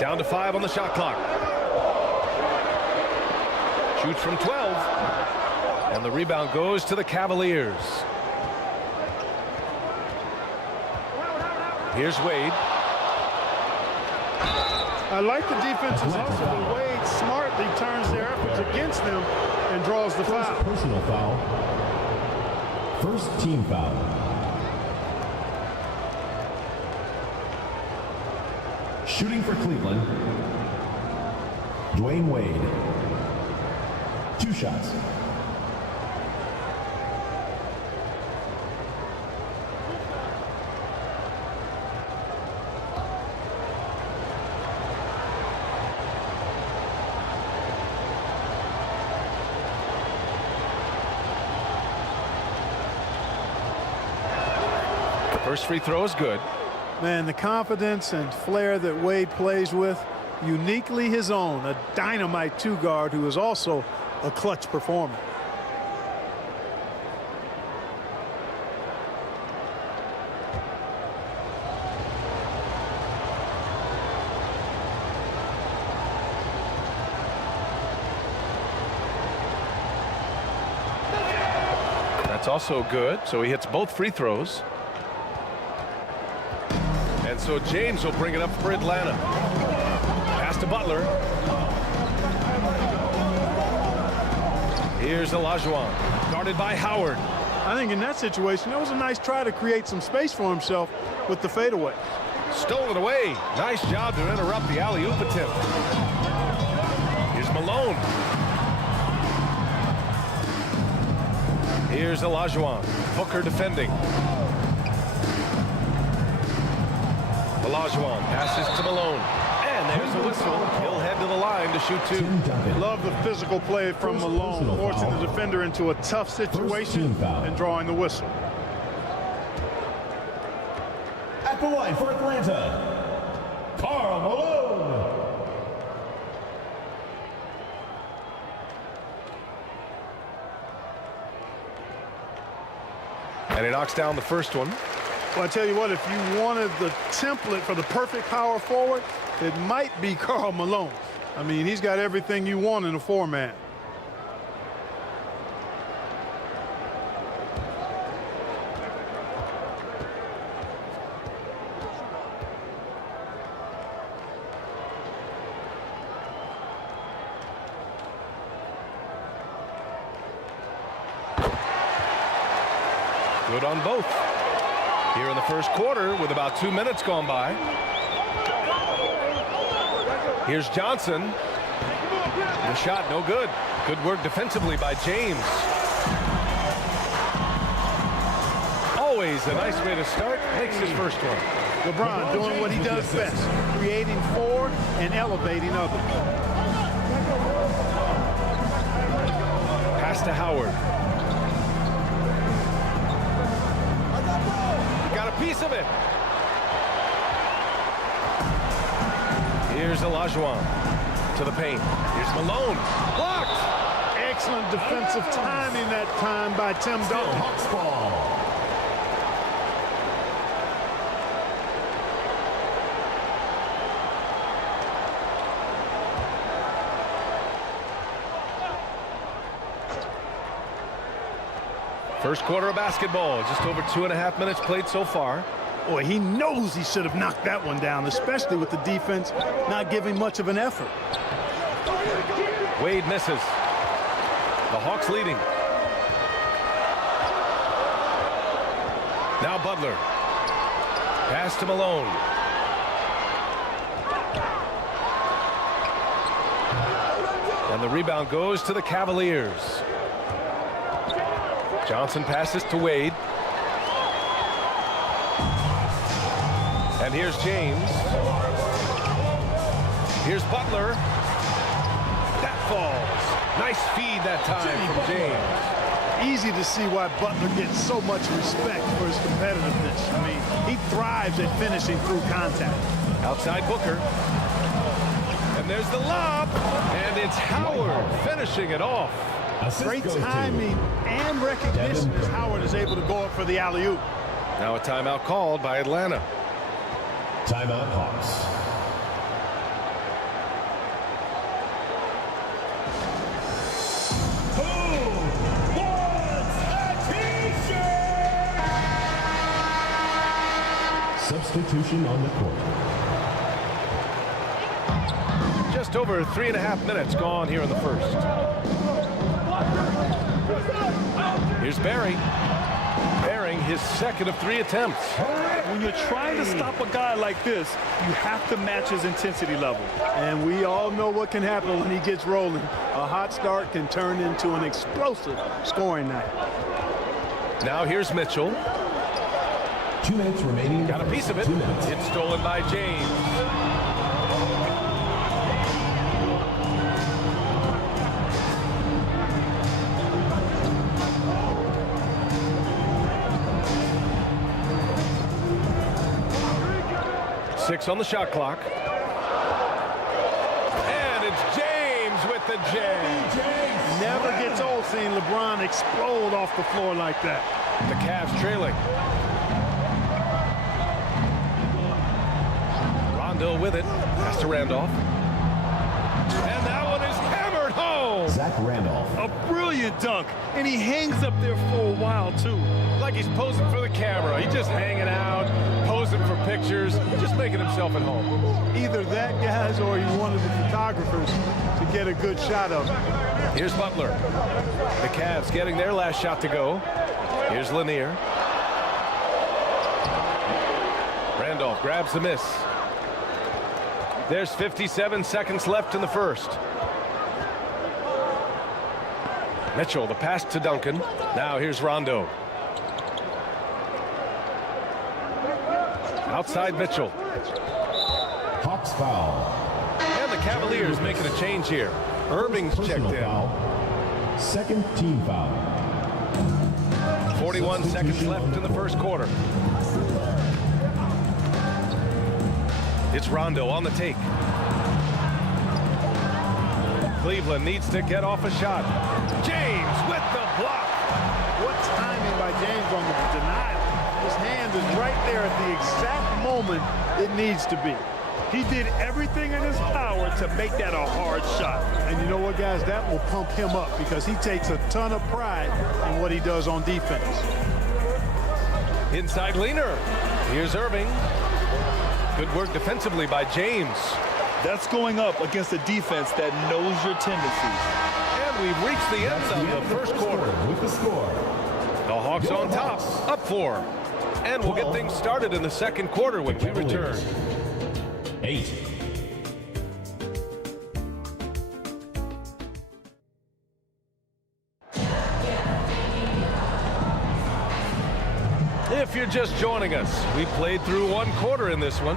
Down to 5 on the shot clock. Shoots from 12. And the rebound goes to the Cavaliers. Here's Wade. I like the defense's hustle, but Wade smartly turns their efforts against them and draws the foul. Personal foul. First team foul. Shooting for Cleveland, Dwayne Wade. 2 shots. First free throw is good. Man, the confidence and flair that Wade plays with, uniquely his own, a dynamite 2-guard who is also a clutch performer. That's also good, so he hits both free throws. And so James will bring it up for Atlanta. Pass to Butler. Here's Olajuwon, guarded by Howard. I think in that situation, that was a nice try to create some space for himself with the fadeaway. Stolen away. Nice job to interrupt the alley-oop attempt. Here's Malone. Here's Olajuwon. Booker defending. Olajuwon passes to Malone. And there's a whistle. He'll head to the line to shoot 2. Love the physical play from Malone, forcing the defender into a tough situation and drawing the whistle. At the line for Atlanta, Karl Malone. And he knocks down the first one. Well, I tell you what, if you wanted the template for the perfect power forward, it might be Karl Malone. I mean, he's got everything you want in a 4-man. Good on both. Here in the first quarter with about 2 minutes gone by. Here's Johnson. The shot no good. Good work defensively by James. Always a nice way to start. Makes his first one. LeBron doing what he does best, creating for and elevating others. Pass to Howard. Got a piece of it. Here's Olajuwon to the paint. Here's Malone. Blocked. Excellent defensive timing that time by Tim Duncan. First quarter of basketball, just over 2.5 minutes played so far. Boy, he knows he should have knocked that one down, especially with the defense not giving much of an effort. Wade misses. The Hawks leading. Now Butler. Pass to Malone. And the rebound goes to the Cavaliers. Johnson passes to Wade. And here's James. Here's Butler. That falls. Nice feed that time from James. Easy to see why Butler gets so much respect for his competitiveness. I mean, he thrives at finishing through contact. Outside Booker. And there's the lob. And it's Howard finishing it off. Great timing and recognition as Howard is able to go up for the alley-oop. Now a timeout called by Atlanta. Timeout Hawks. Substitution on the court. Just over 3.5 minutes gone here in the first. Here's Barry. Bearing his second of 3 attempts. When you're trying to stop a guy like this, you have to match his intensity level. And we all know what can happen when he gets rolling. A hot start can turn into an explosive scoring night. Now here's Mitchell. 2 minutes remaining. Got a piece of it. 2 minutes. It's stolen by James. Six on the shot clock. And it's James with the jam. Never gets old seeing LeBron explode off the floor like that. The Cavs trailing. Rondo with it. Pass to Randolph. And that one is hammered home. Zach Randolph. A brilliant dunk, and he hangs up there for a while, too. Like he's posing for the camera. He's just hanging out, posing for pictures, just making himself at home. Either that, guys, or he wanted the photographers to get a good shot of him. Here's Butler. The Cavs getting their last shot to go. Here's Lanier. Randolph grabs the miss. There's 57 seconds left in the first. Mitchell, the pass to Duncan. Now here's Rondo. Outside Mitchell. Hawks foul. And the Cavaliers making a change here. Irving's checked in. Foul. Second team foul. 41 seconds left in the first quarter. It's Rondo on the take. Cleveland needs to get off a shot. James with the block. What timing by James on the denial. His hand is right there at the exact moment it needs to be. He did everything in his power to make that a hard shot. And you know what, guys? That will pump him up because he takes a ton of pride in what he does on defense. Inside leaner. Here's Irving. Good work defensively by James. That's going up against a defense that knows your tendencies. And we've reached the end of the first quarter. With the score. The Hawks on top, up 4. And we'll get things started in the second quarter when we return. 8. If you're just joining us, we played through 1 quarter in this one.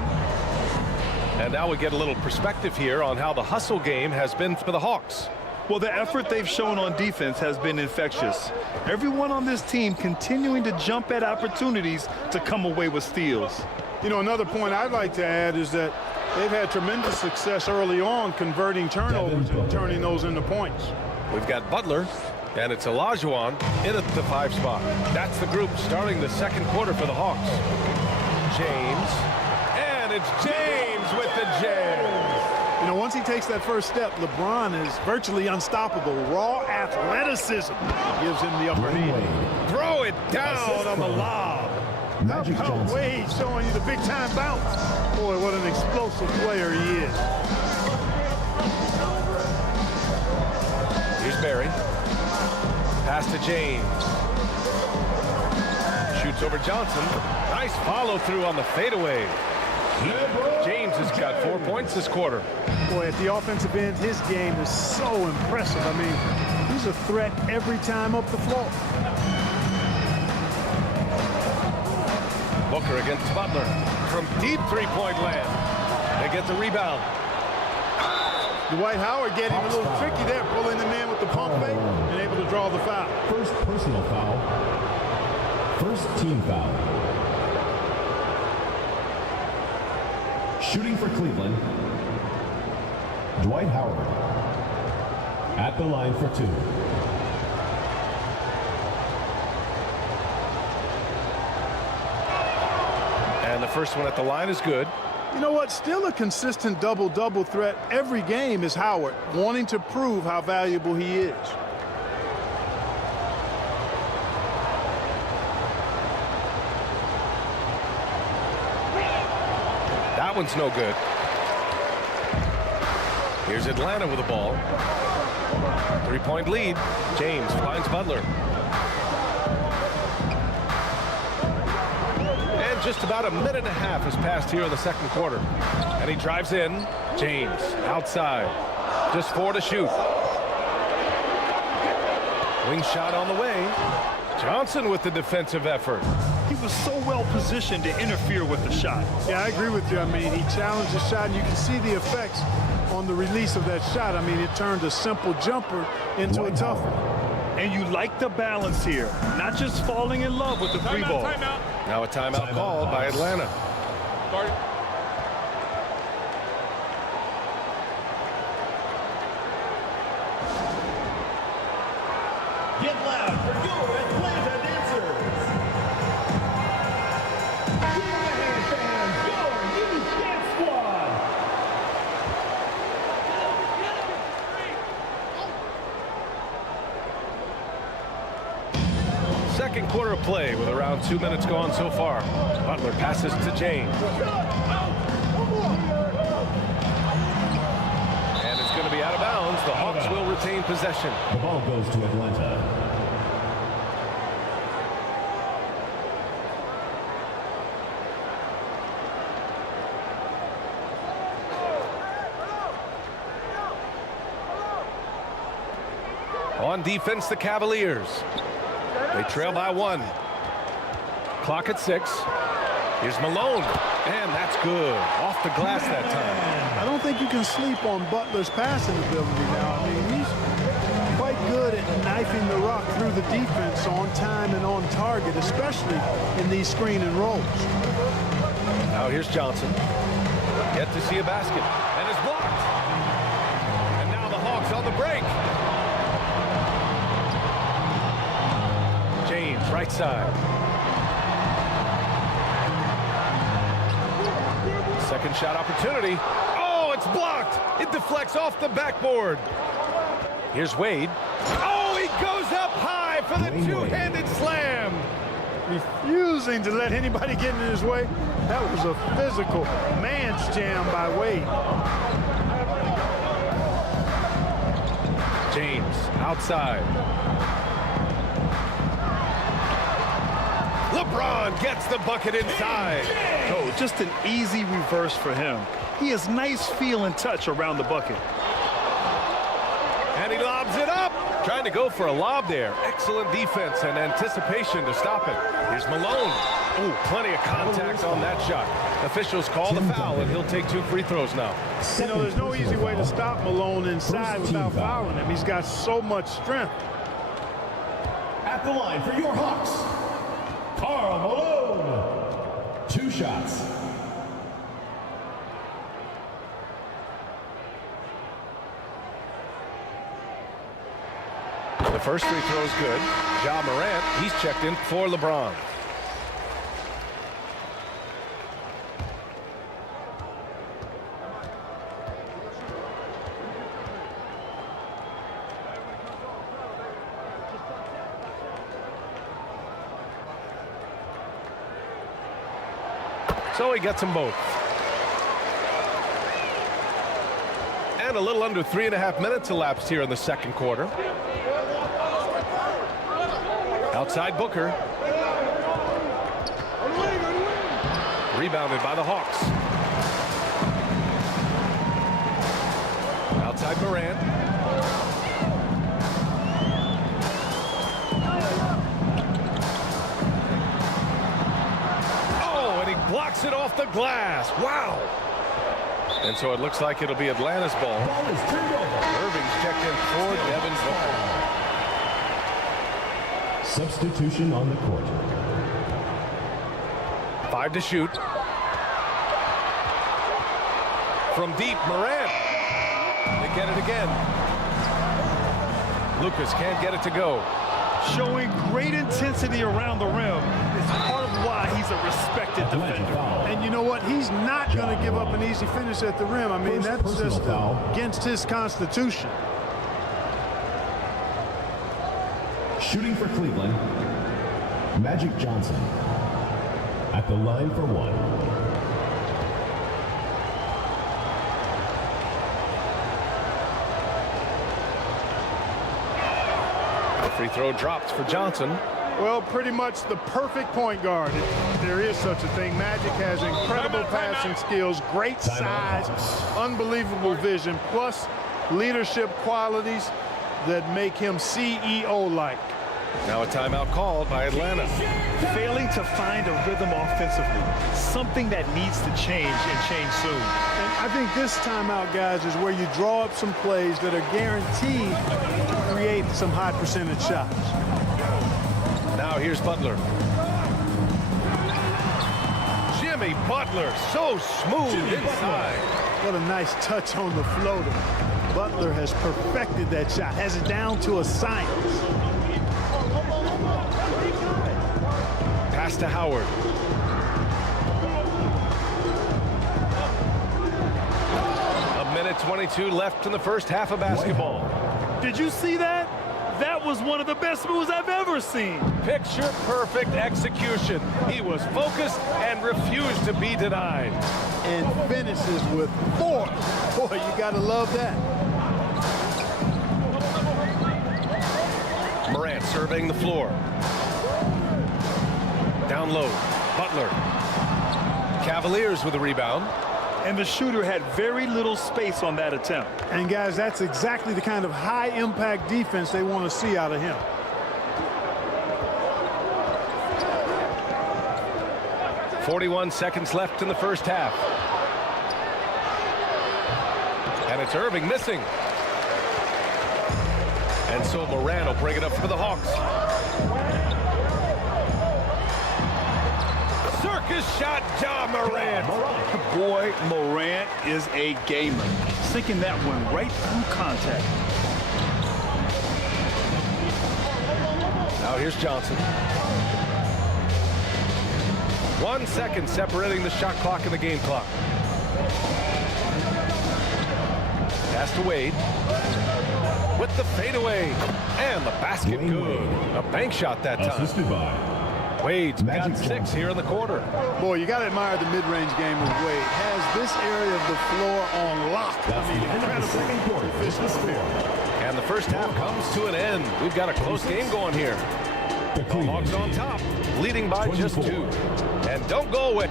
And now we get a little perspective here on how the hustle game has been for the Hawks. Well, the effort they've shown on defense has been infectious. Everyone on this team continuing to jump at opportunities to come away with steals. You know, another point I'd like to add is that they've had tremendous success early on converting turnovers and turning those into points. We've got Butler, and it's Olajuwon in at the 5 spot. That's the group starting the second quarter for the Hawks. James, and it's James with the jam. You know, once he takes that first step, LeBron is virtually unstoppable. Raw athleticism gives him the upper hand. Throw it down on the lob. Magic Johnson. Wade showing you the big-time bounce. Boy, what an explosive player he is. Here's Barry. Pass to James. Shoots over Johnson. Nice follow-through on the fadeaway. James has got 4 points this quarter. Boy, at the offensive end, his game is so impressive. I mean, he's a threat every time up the floor. Booker against Butler from deep three-point land. They get the rebound. Dwight Howard getting a little tricky there, pulling the man with the pump fake and able to draw the foul. First personal foul. First team foul. Shooting for Cleveland, Dwight Howard. At the line for 2. And the first one at the line is good. You know what? Still a consistent double-double threat every game is Howard, wanting to prove how valuable he is. That one's no good. Here's Atlanta with the ball. 3-point lead. James finds Butler. just about a minute and a half has passed here in the second quarter. And he drives in. James outside. Just 4 to shoot. Wing shot on the way. Johnson with the defensive effort. He was so well positioned to interfere with the shot. Yeah, I agree with you. I mean, he challenged the shot, and you can see the effects on the release of that shot. I mean, it turned a simple jumper into a tough one. And you like the balance here, not just falling in love with the three ball. Now a timeout called by Atlanta. Get loud for your Atlanta dancers. Give a hand, fans, your new dance squad. Second quarter of play with around 2 minutes gone so far. Butler passes to James. And it's going to be out of bounds. The Hawks will retain possession. The ball goes to Atlanta. On defense, the Cavaliers. They trail by 1. Clock at 6. Here's Malone. And that's good. Off the glass that time. I don't think you can sleep on Butler's passing ability now. I mean, he's quite good at knifing the rock through the defense on time and on target, especially in these screen and rolls. Now here's Johnson. Yet to see a basket. And it's blocked. And now the Hawks on the break. James, right side. Second shot opportunity. Oh, it's blocked. It deflects off the backboard. Here's Wade. Oh, he goes up high for the two-handed slam. Refusing to let anybody get in his way. That was a physical man's jam by Wade. James, outside. LeBron gets the bucket inside. Oh, just an easy reverse for him. He has nice feel and touch around the bucket. And he lobs it up. Trying to go for a lob there. Excellent defense and anticipation to stop it. Here's Malone. Ooh, plenty of contact on that shot. Officials call the foul, and he'll take 2 free throws now. You know, there's no easy way to stop Malone inside without fouling him. He's got so much strength. At the line for your Hawks, Karl Malone. 2 shots. The first free throw is good. Ja Morant, he's checked in for LeBron. So he gets them both. And a little under 3.5 minutes elapsed here in the second quarter. Outside Booker. Rebounded by the Hawks. Outside Morant. Oh, and he blocks it off the glass. Wow. And so it looks like it'll be Atlanta's ball. Irving's checked in for Devin Booker. Substitution on the court. 5 to shoot. From deep, Morant. They get it again. Lucas can't get it to go. Showing great intensity around the rim is part of why he's a respected defender. And you know what? He's not going to give up an easy finish at the rim. I mean, that's just against his constitution. Shooting for Cleveland, Magic Johnson. At the line for 1. The free throw dropped for Johnson. Well, pretty much the perfect point guard. there is such a thing. Magic has incredible passing skills, great size, unbelievable vision, plus leadership qualities that make him CEO-like. Now a timeout called by Atlanta. Failing to find a rhythm offensively, something that needs to change and change soon. And I think this timeout, guys, is where you draw up some plays that are guaranteed to create some high percentage shots. Now here's Butler. Jimmy Butler, so smooth inside. What a nice touch on the floater. Butler has perfected that shot, has it down to a science. Pass to Howard. A minute 22 left in the first half of basketball. Did you see that? That was one of the best moves I've ever seen. Picture perfect execution. He was focused and refused to be denied. And finishes with force. Boy, you gotta love that. Morant surveying the floor. Down low, Butler. Cavaliers with a rebound. And the shooter had very little space on that attempt. And guys, that's exactly the kind of high impact defense they want to see out of him. .41 seconds left in the first half. And it's Irving missing. And so Morant will bring it up for the Hawks. Circus shot, Ja Morant. Boy, Morant is a gamer. Sinking that one right through contact. Now here's Johnson. 1 second separating the shot clock and the game clock. Pass to Wade. With the fadeaway. And the basket good. A bank shot that time. Assisted by Wade's got 6 here in the quarter. Boy, you got to admire the mid-range game of Wade. Has this area of the floor on lock. That's the end of the second quarter. And the first half comes to an end. We've got a close game going here. The Hawks on top, leading by 24. Just 2. And don't go away.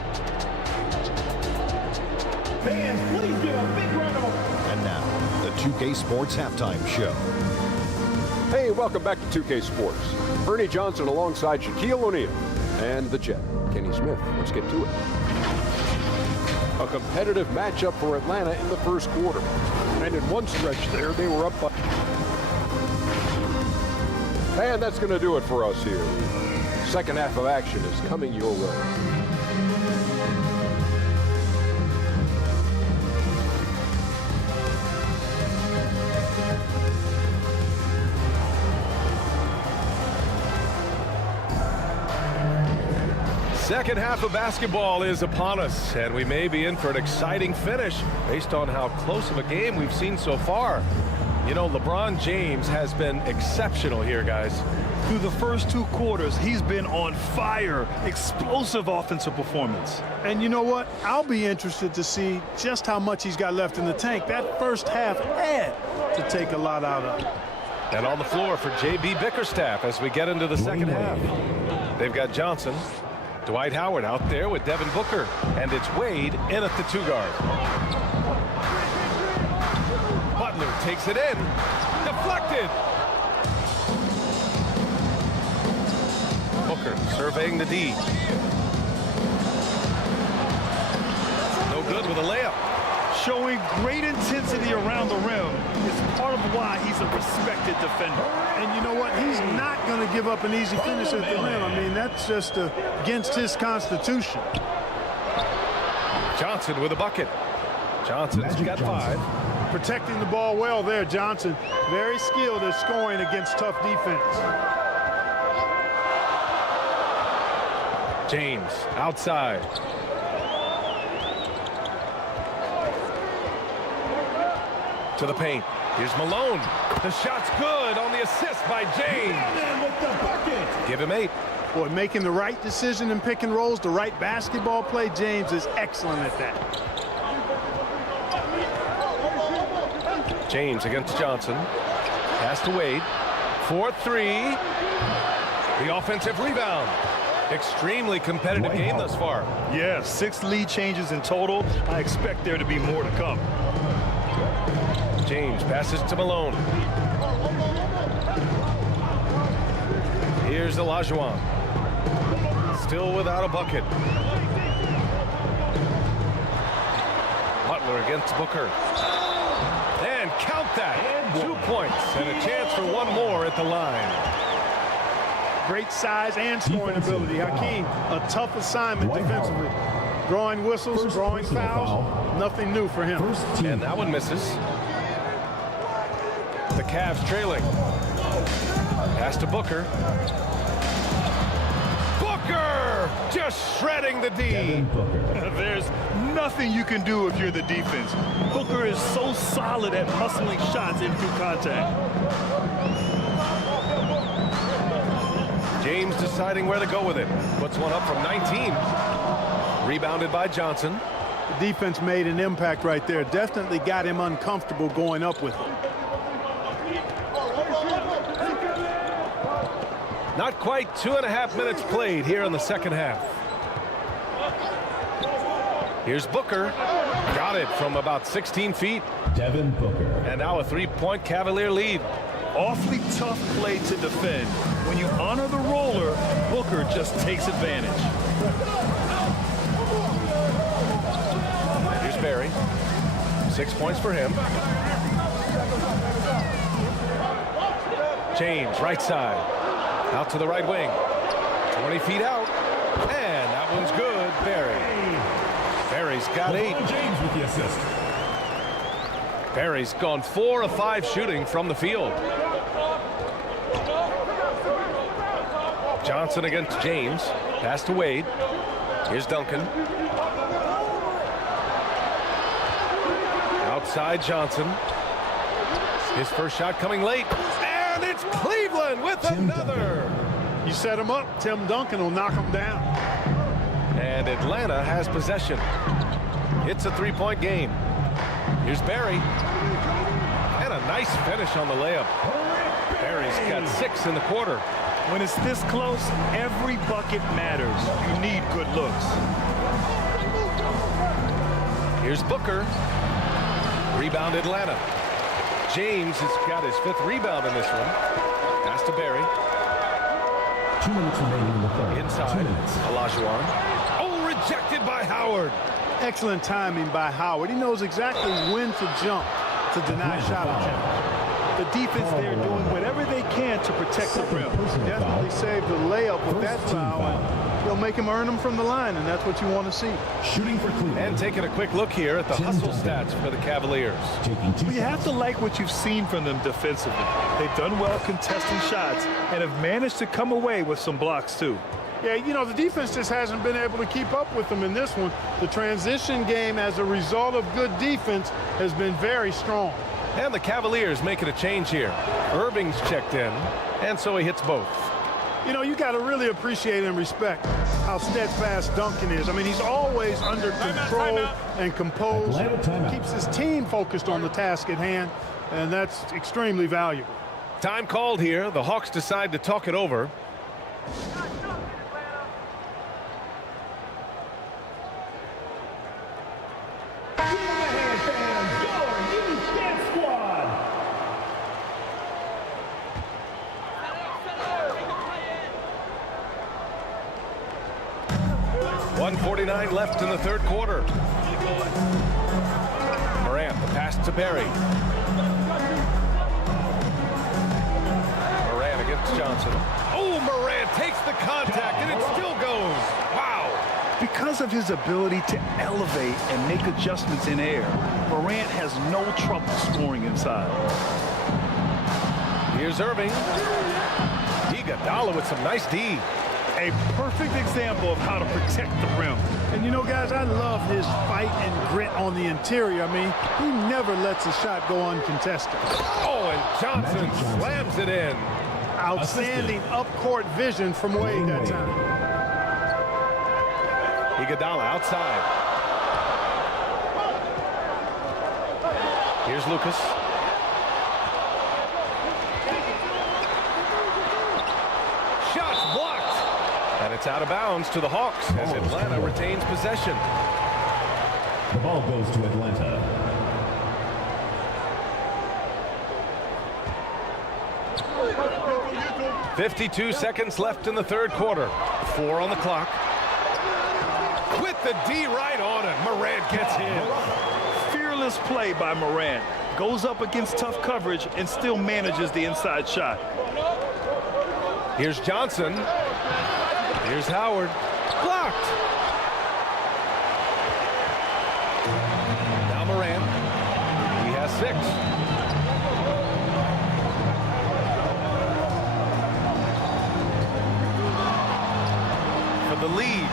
Fans, please give a big round of applause. And now, the 2K Sports Halftime Show. Hey, welcome back to 2K Sports. Ernie Johnson alongside Shaquille O'Neal and the Jet, Kenny Smith. Let's get to it. A competitive matchup for Atlanta in the first quarter. And in one stretch there, they were up by... And that's going to do it for us here. Second half of action is coming your way. Second half of basketball is upon us, and we may be in for an exciting finish based on how close of a game we've seen so far. You know, LeBron James has been exceptional here, guys. Through the first 2 quarters, he's been on fire. Explosive offensive performance. And you know what? I'll be interested to see just how much he's got left in the tank. That first half had to take a lot out of it. And on the floor for J.B. Bickerstaff as we get into the second half. They've got Johnson. Dwight Howard out there with Devin Booker. And it's Wade in at the 2 guard. Butler takes it in. Deflected. Booker surveying the D. No good with a layup. Showing great intensity around the rim is part of why he's a respected defender. And you know what? He's not going to give up an easy finish at the rim. I mean, that's just against his constitution. Johnson with a bucket. Johnson's got 5. Protecting the ball well there, Johnson. Very skilled at scoring against tough defense. James outside. To the paint. Here's Malone. The shot's good on the assist by James. With the bucket. Give him 8. Boy, making the right decision in pick and rolls, the right basketball play. James is excellent at that. James against Johnson. Pass to Wade. 4-3. The offensive rebound. Extremely competitive game thus far. Yeah, 6 lead changes in total. I expect there to be more to come. James passes to Malone. Here's Olajuwon. Still without a bucket. Butler against Booker. And count that. 2 points and a chance for one more at the line. Great size and scoring ability. Hakeem, a tough assignment defensively. Drawing whistles, drawing fouls, nothing new for him. And that one misses. The Cavs trailing. Pass to Booker. Booker! Just shredding the D. There's nothing you can do if you're the defense. Booker is so solid at hustling shots in through contact. James deciding where to go with it. Puts one up from 19. Rebounded by Johnson. The defense made an impact right there. Definitely got him uncomfortable going up with it. Not quite 2.5 minutes played here in the second half. Here's Booker. Got it from about 16 feet. Devin Booker. And now a 3-point Cavalier lead. Awfully tough play to defend. When you honor the roller, Booker just takes advantage. Here's Barry. 6 points for him. James, right side. Out to the right wing. 20 feet out. And that one's good. Barry. Barry's got 8. James with the assist. Barry's gone 4 of 5 shooting from the field. Johnson against James. Pass to Wade. Here's Duncan. Outside Johnson. His first shot coming late. And it's Cleveland with another. You set him up, Tim Duncan will knock him down. And Atlanta has possession. It's a 3-point game. Here's Barry. And a nice finish on the layup. Barry's got 6 in the quarter. When it's this close, every bucket matters. You need good looks. Here's Booker. Rebound Atlanta. James has got his 5th rebound in this one. Pass to Barry. 2 minutes remaining in the third. Inside. Olajuwon. Oh, rejected by Howard. Excellent timing by Howard. He knows exactly when to jump to deny shot attempt. The defense there doing whatever they can to protect the rim. Definitely saved the layup with that foul. They'll make him earn them from the line, and that's what you want to see. Shooting for Cleveland. And taking a quick look here at the hustle stats for the Cavaliers. Well, you have to like what you've seen from them defensively. They've done well contesting shots and have managed to come away with some blocks too. Yeah, you know, the defense just hasn't been able to keep up with them in this one. The transition game as a result of good defense has been very strong. And the Cavaliers making a change here. Irving's checked in, and so he hits both. You know, you got to really appreciate and respect how steadfast Duncan is. I mean, he's always under control and composed. Keeps his team focused on the task at hand, and that's extremely valuable. Time called here. The Hawks decide to talk it over. .149 left in the third quarter. Morant, the pass to Barry. Morant against Johnson. Oh, Morant takes the contact, and it still goes. Wow. Because of his ability to elevate and make adjustments in air, Morant has no trouble scoring inside. Here's Irving. Iguodala with some nice D. A perfect example of how to protect the rim. And you know, guys, I love his fight and grit on the interior. I mean, he never lets a shot go uncontested. Oh, and Johnson slams it in. Outstanding up-court vision from Wade that time. Iguodala outside. Here's Lucas. Shots blocked. And it's It's out of bounds to the Hawks as Atlanta retains possession. The ball goes to Atlanta. .52 seconds left in the third quarter. 4 on the clock. With the D right on it, Morant gets in. Fearless play by Morant. Goes up against tough coverage and still manages the inside shot. Here's Johnson. Here's Howard. Blocked. Now Morant. He has 6. For the lead.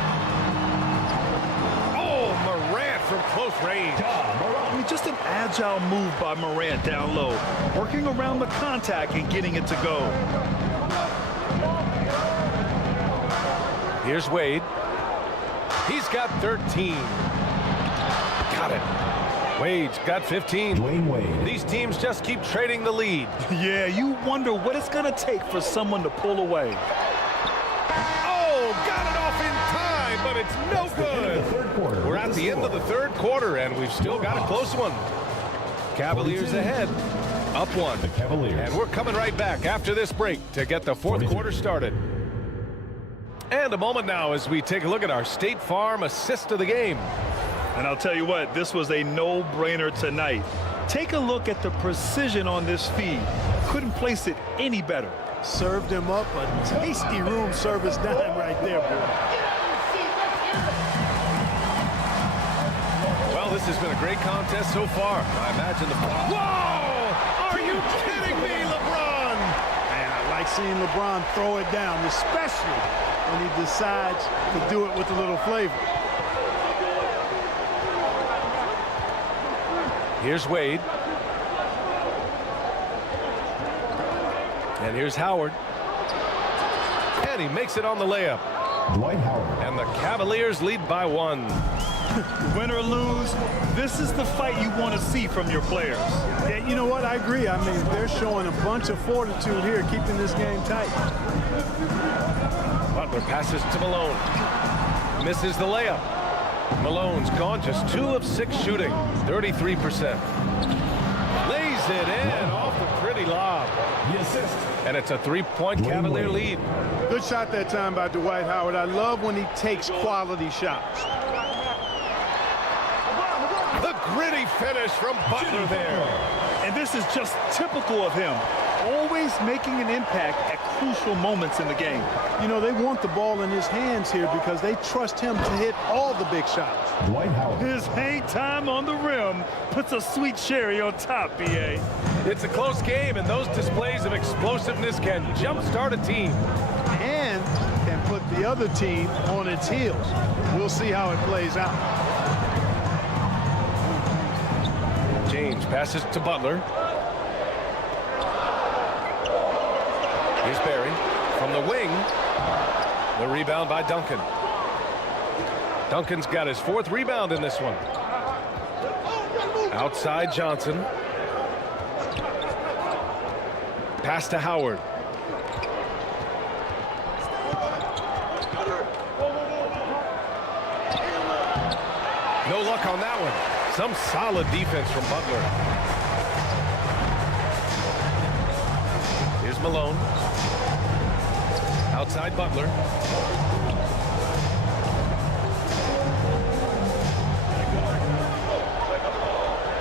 Oh, Morant from close range. I mean, just an agile move by Morant down low. Working around the contact and getting it to go. Here's Wade. He's got 13. Got it. Wade's got 15. Dwayne Wade. These teams just keep trading the lead. Yeah, you wonder what it's going to take for someone to pull away. Oh, got it off in time, but it's no good. We're at the end of the third quarter, and we've still got a close one. Cavaliers ahead. Up 1. The Cavaliers. And we're coming right back after this break to get the fourth quarter started. And a moment now as we take a look at our State Farm assist of the game. And I'll tell you what, this was a no-brainer tonight. Take a look at the precision on this feed. Couldn't place it any better. Served him up a tasty room service dime right there, boy. Well, this has been a great contest so far. I imagine the... Whoa! Are you kidding me, LeBron? Man, I like seeing LeBron throw it down, especially when he decides to do it with a little flavor. Here's Wade. And here's Howard. And he makes it on the layup. Dwight Howard. And the Cavaliers lead by 1. Win or lose, this is the fight you want to see from your players. Yeah, you know what? I agree. I mean, they're showing a bunch of fortitude here, keeping this game tight. Butler passes to Malone. Misses the layup. Malone's gone just 2 of 6 shooting, 33%. Lays it in off the pretty lob. The assist. And it's a 3-point Cavalier lead. Good shot that time by Dwight Howard. I love when he takes quality shots. The gritty finish from Butler there. And this is just typical of him. Always making an impact at crucial moments in the game. You know, they want the ball in his hands here because they trust him to hit all the big shots. Dwight Howard. His hang time on the rim puts a sweet cherry on top, B.A. It's a close game, and those displays of explosiveness can jumpstart a team. And can put the other team on its heels. We'll see how it plays out. James passes to Butler. Here's Barry from the wing. The rebound by Duncan. Duncan's got his 4th rebound in this one. Outside Johnson. Pass to Howard. No luck on that one. Some solid defense from Butler. Here's Malone. Outside Butler.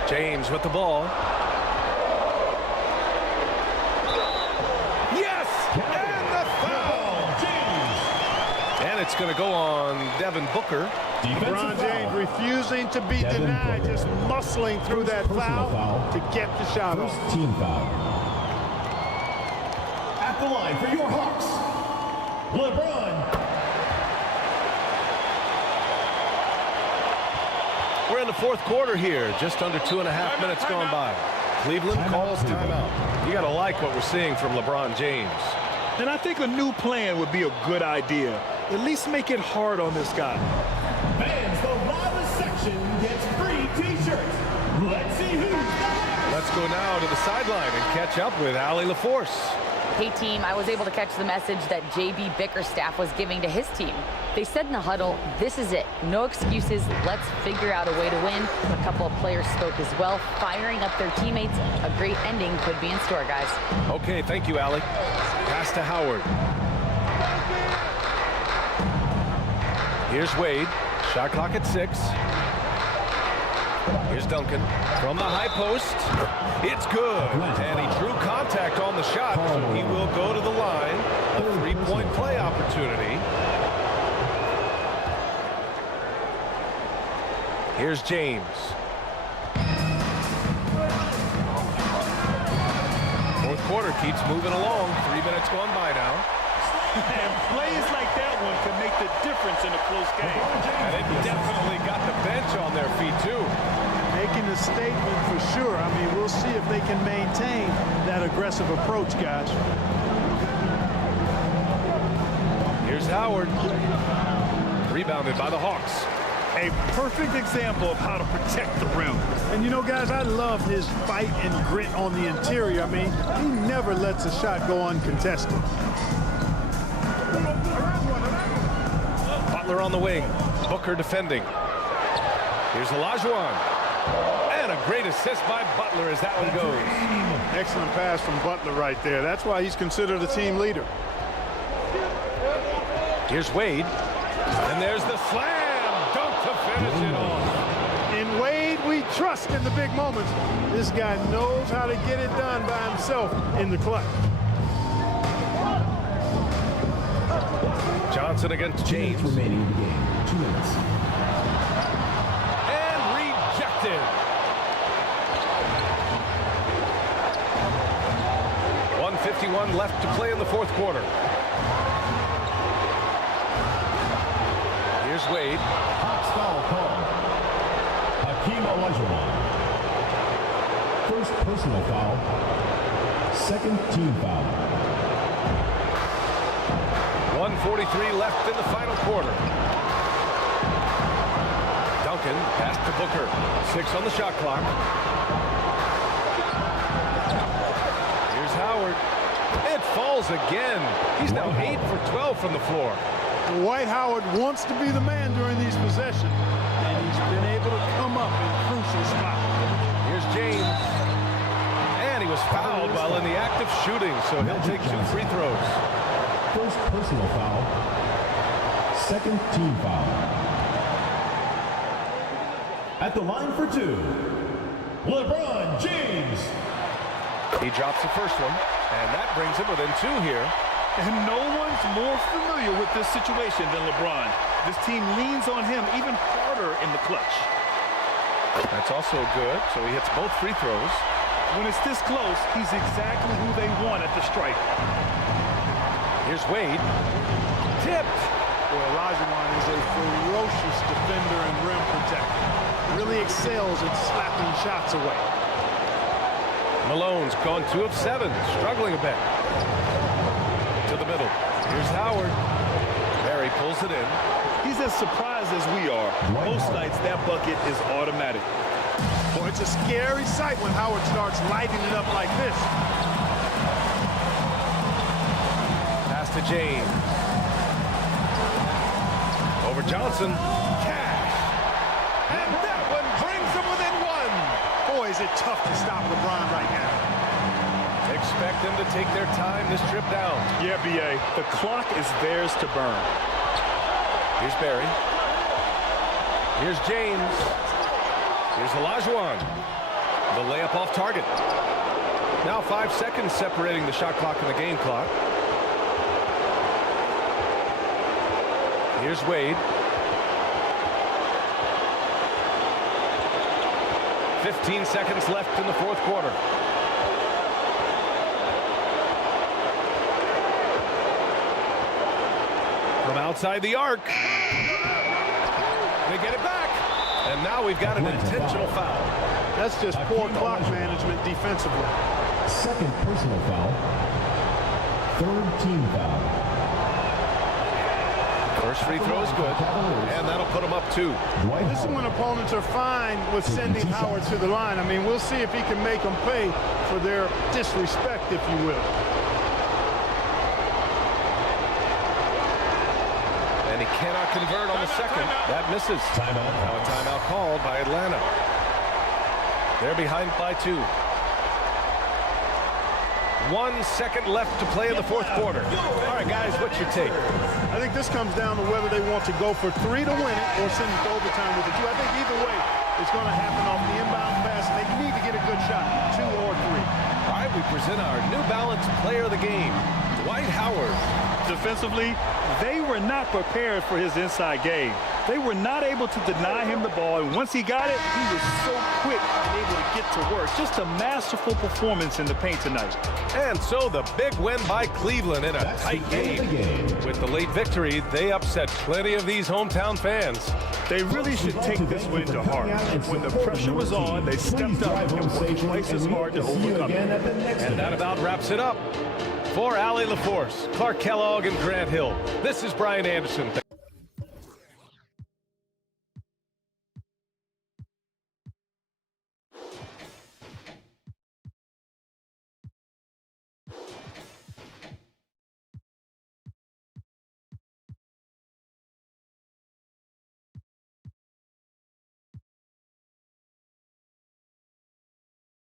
James with the ball. Yes! And the foul! And it's going to go on Devin Booker. LeBron James refusing to be denied, just muscling through that foul to get the shot off. First team foul. At the line for your Hawks, LeBron. We're in the fourth quarter here, just under 2.5 minutes gone by. Cleveland calls timeout. You got to like what we're seeing from LeBron James. And I think a new plan would be a good idea. At least make it hard on this guy. Fans, the loudest section gets free T-shirts. Let's see who's the loudest. Let's go now to the sideline and catch up with Allie LaForce. Hey team, I was able to catch the message that JB Bickerstaff was giving to his team. They said in the huddle, this is it. No excuses. Let's figure out a way to win. A couple of players spoke as well, firing up their teammates. A great ending could be in store, guys. Okay, thank you, Allie. Pass to Howard. Here's Wade. Shot clock at 6. Here's Duncan from the high post. It's good. And he drew contact on the shot, so he will go to the line. A 3-point play opportunity. Here's James. Fourth quarter keeps moving along. 3 minutes gone by now. And plays like that one can make the difference in a close game. And it definitely got the bench on their feet, too. Making a statement for sure. I mean, we'll see if they can maintain that aggressive approach, guys. Here's Howard. Rebounded by the Hawks. A perfect example of how to protect the rim. And you know, guys, I love his fight and grit on the interior. I mean, he never lets a shot go uncontested. Butler on the wing. Booker defending. Here's Olajuwon. And a great assist by Butler as that one goes. Excellent pass from Butler right there. That's why he's considered a team leader. Here's Wade. And there's the slam. Dunk to finish it off. In Wade, we trust in the big moments. This guy knows how to get it done by himself in the clutch. Johnson against James. Remaining in the game. 2 minutes. And rejected. 1:51 left to play in the fourth quarter. Here's Wade. Hawks foul call. Hakeem Olajuwon. First personal foul. Second team foul. 1:43 left in the final quarter. Duncan pass to Booker. 6 on the shot clock. Here's Howard. It falls again. He's now 8 for 12 from the floor. Dwight Howard wants to be the man during these possessions, and he's been able to come up in crucial spots. Here's James. And he was fouled while in the act of shooting, so he'll take 2 free throws. First personal foul. Second team foul. At the line for 2, LeBron James. He drops the first one, and that brings him within 2 here. And no one's more familiar with this situation than LeBron. This team leans on him even harder in the clutch. That's also good, so he hits both free throws. When it's this close, he's exactly who they want at the stripe. Here's Wade. Tipped. Boy, Olajuwon is a ferocious defender and rim protector. Really excels at slapping shots away. Malone's gone 2 of 7, struggling a bit. To the middle. Here's Howard. Barry pulls it in. He's as surprised as we are. Most nights, that bucket is automatic. Boy, it's a scary sight when Howard starts lighting it up like this. Pass to James. Over Johnson. Cash. And that one brings him within 1. Boy, is it tough to stop LeBron right now. Expect them to take their time this trip down. Yeah, B.A. The clock is theirs to burn. Here's Barry. Here's James. Here's Olajuwon. The layup off target. Now 5 seconds separating the shot clock and the game clock. Here's Wade. 15 seconds left in the fourth quarter. From outside the arc. They get it back. And now we've got an intentional foul. That's just poor clock management defensively. Second personal foul. Third team foul. First free throw is good. And that'll put him up 2. This is when opponents are fine with sending Howard to the line. I mean, we'll see if he can make them pay for their disrespect, if you will. And he cannot convert on the second. That misses. Now a timeout called by Atlanta. They're behind by 2. 1 second left to play in the fourth quarter. All right, guys, what's your take? I think this comes down to whether they want to go for 3 to win it or send it to overtime with a 2. I think either way, it's going to happen off the inbound pass, and they need to get a good shot, 2 or 3. All right, we present our New Balance player of the game, Dwight Howard. Defensively, they were not prepared for his inside game. They were not able to deny him the ball, and once he got it, he was so quick and able to get to work. Just a masterful performance in the paint tonight. And so the big win by Cleveland in a tight game. With the late victory, they upset plenty of these hometown fans. They really should take this win to heart. When the pressure was on, they stepped up and worked twice as hard to overcome it. And that about wraps it up. For Allie LaForce, Clark Kellogg, and Grant Hill, this is Brian Anderson.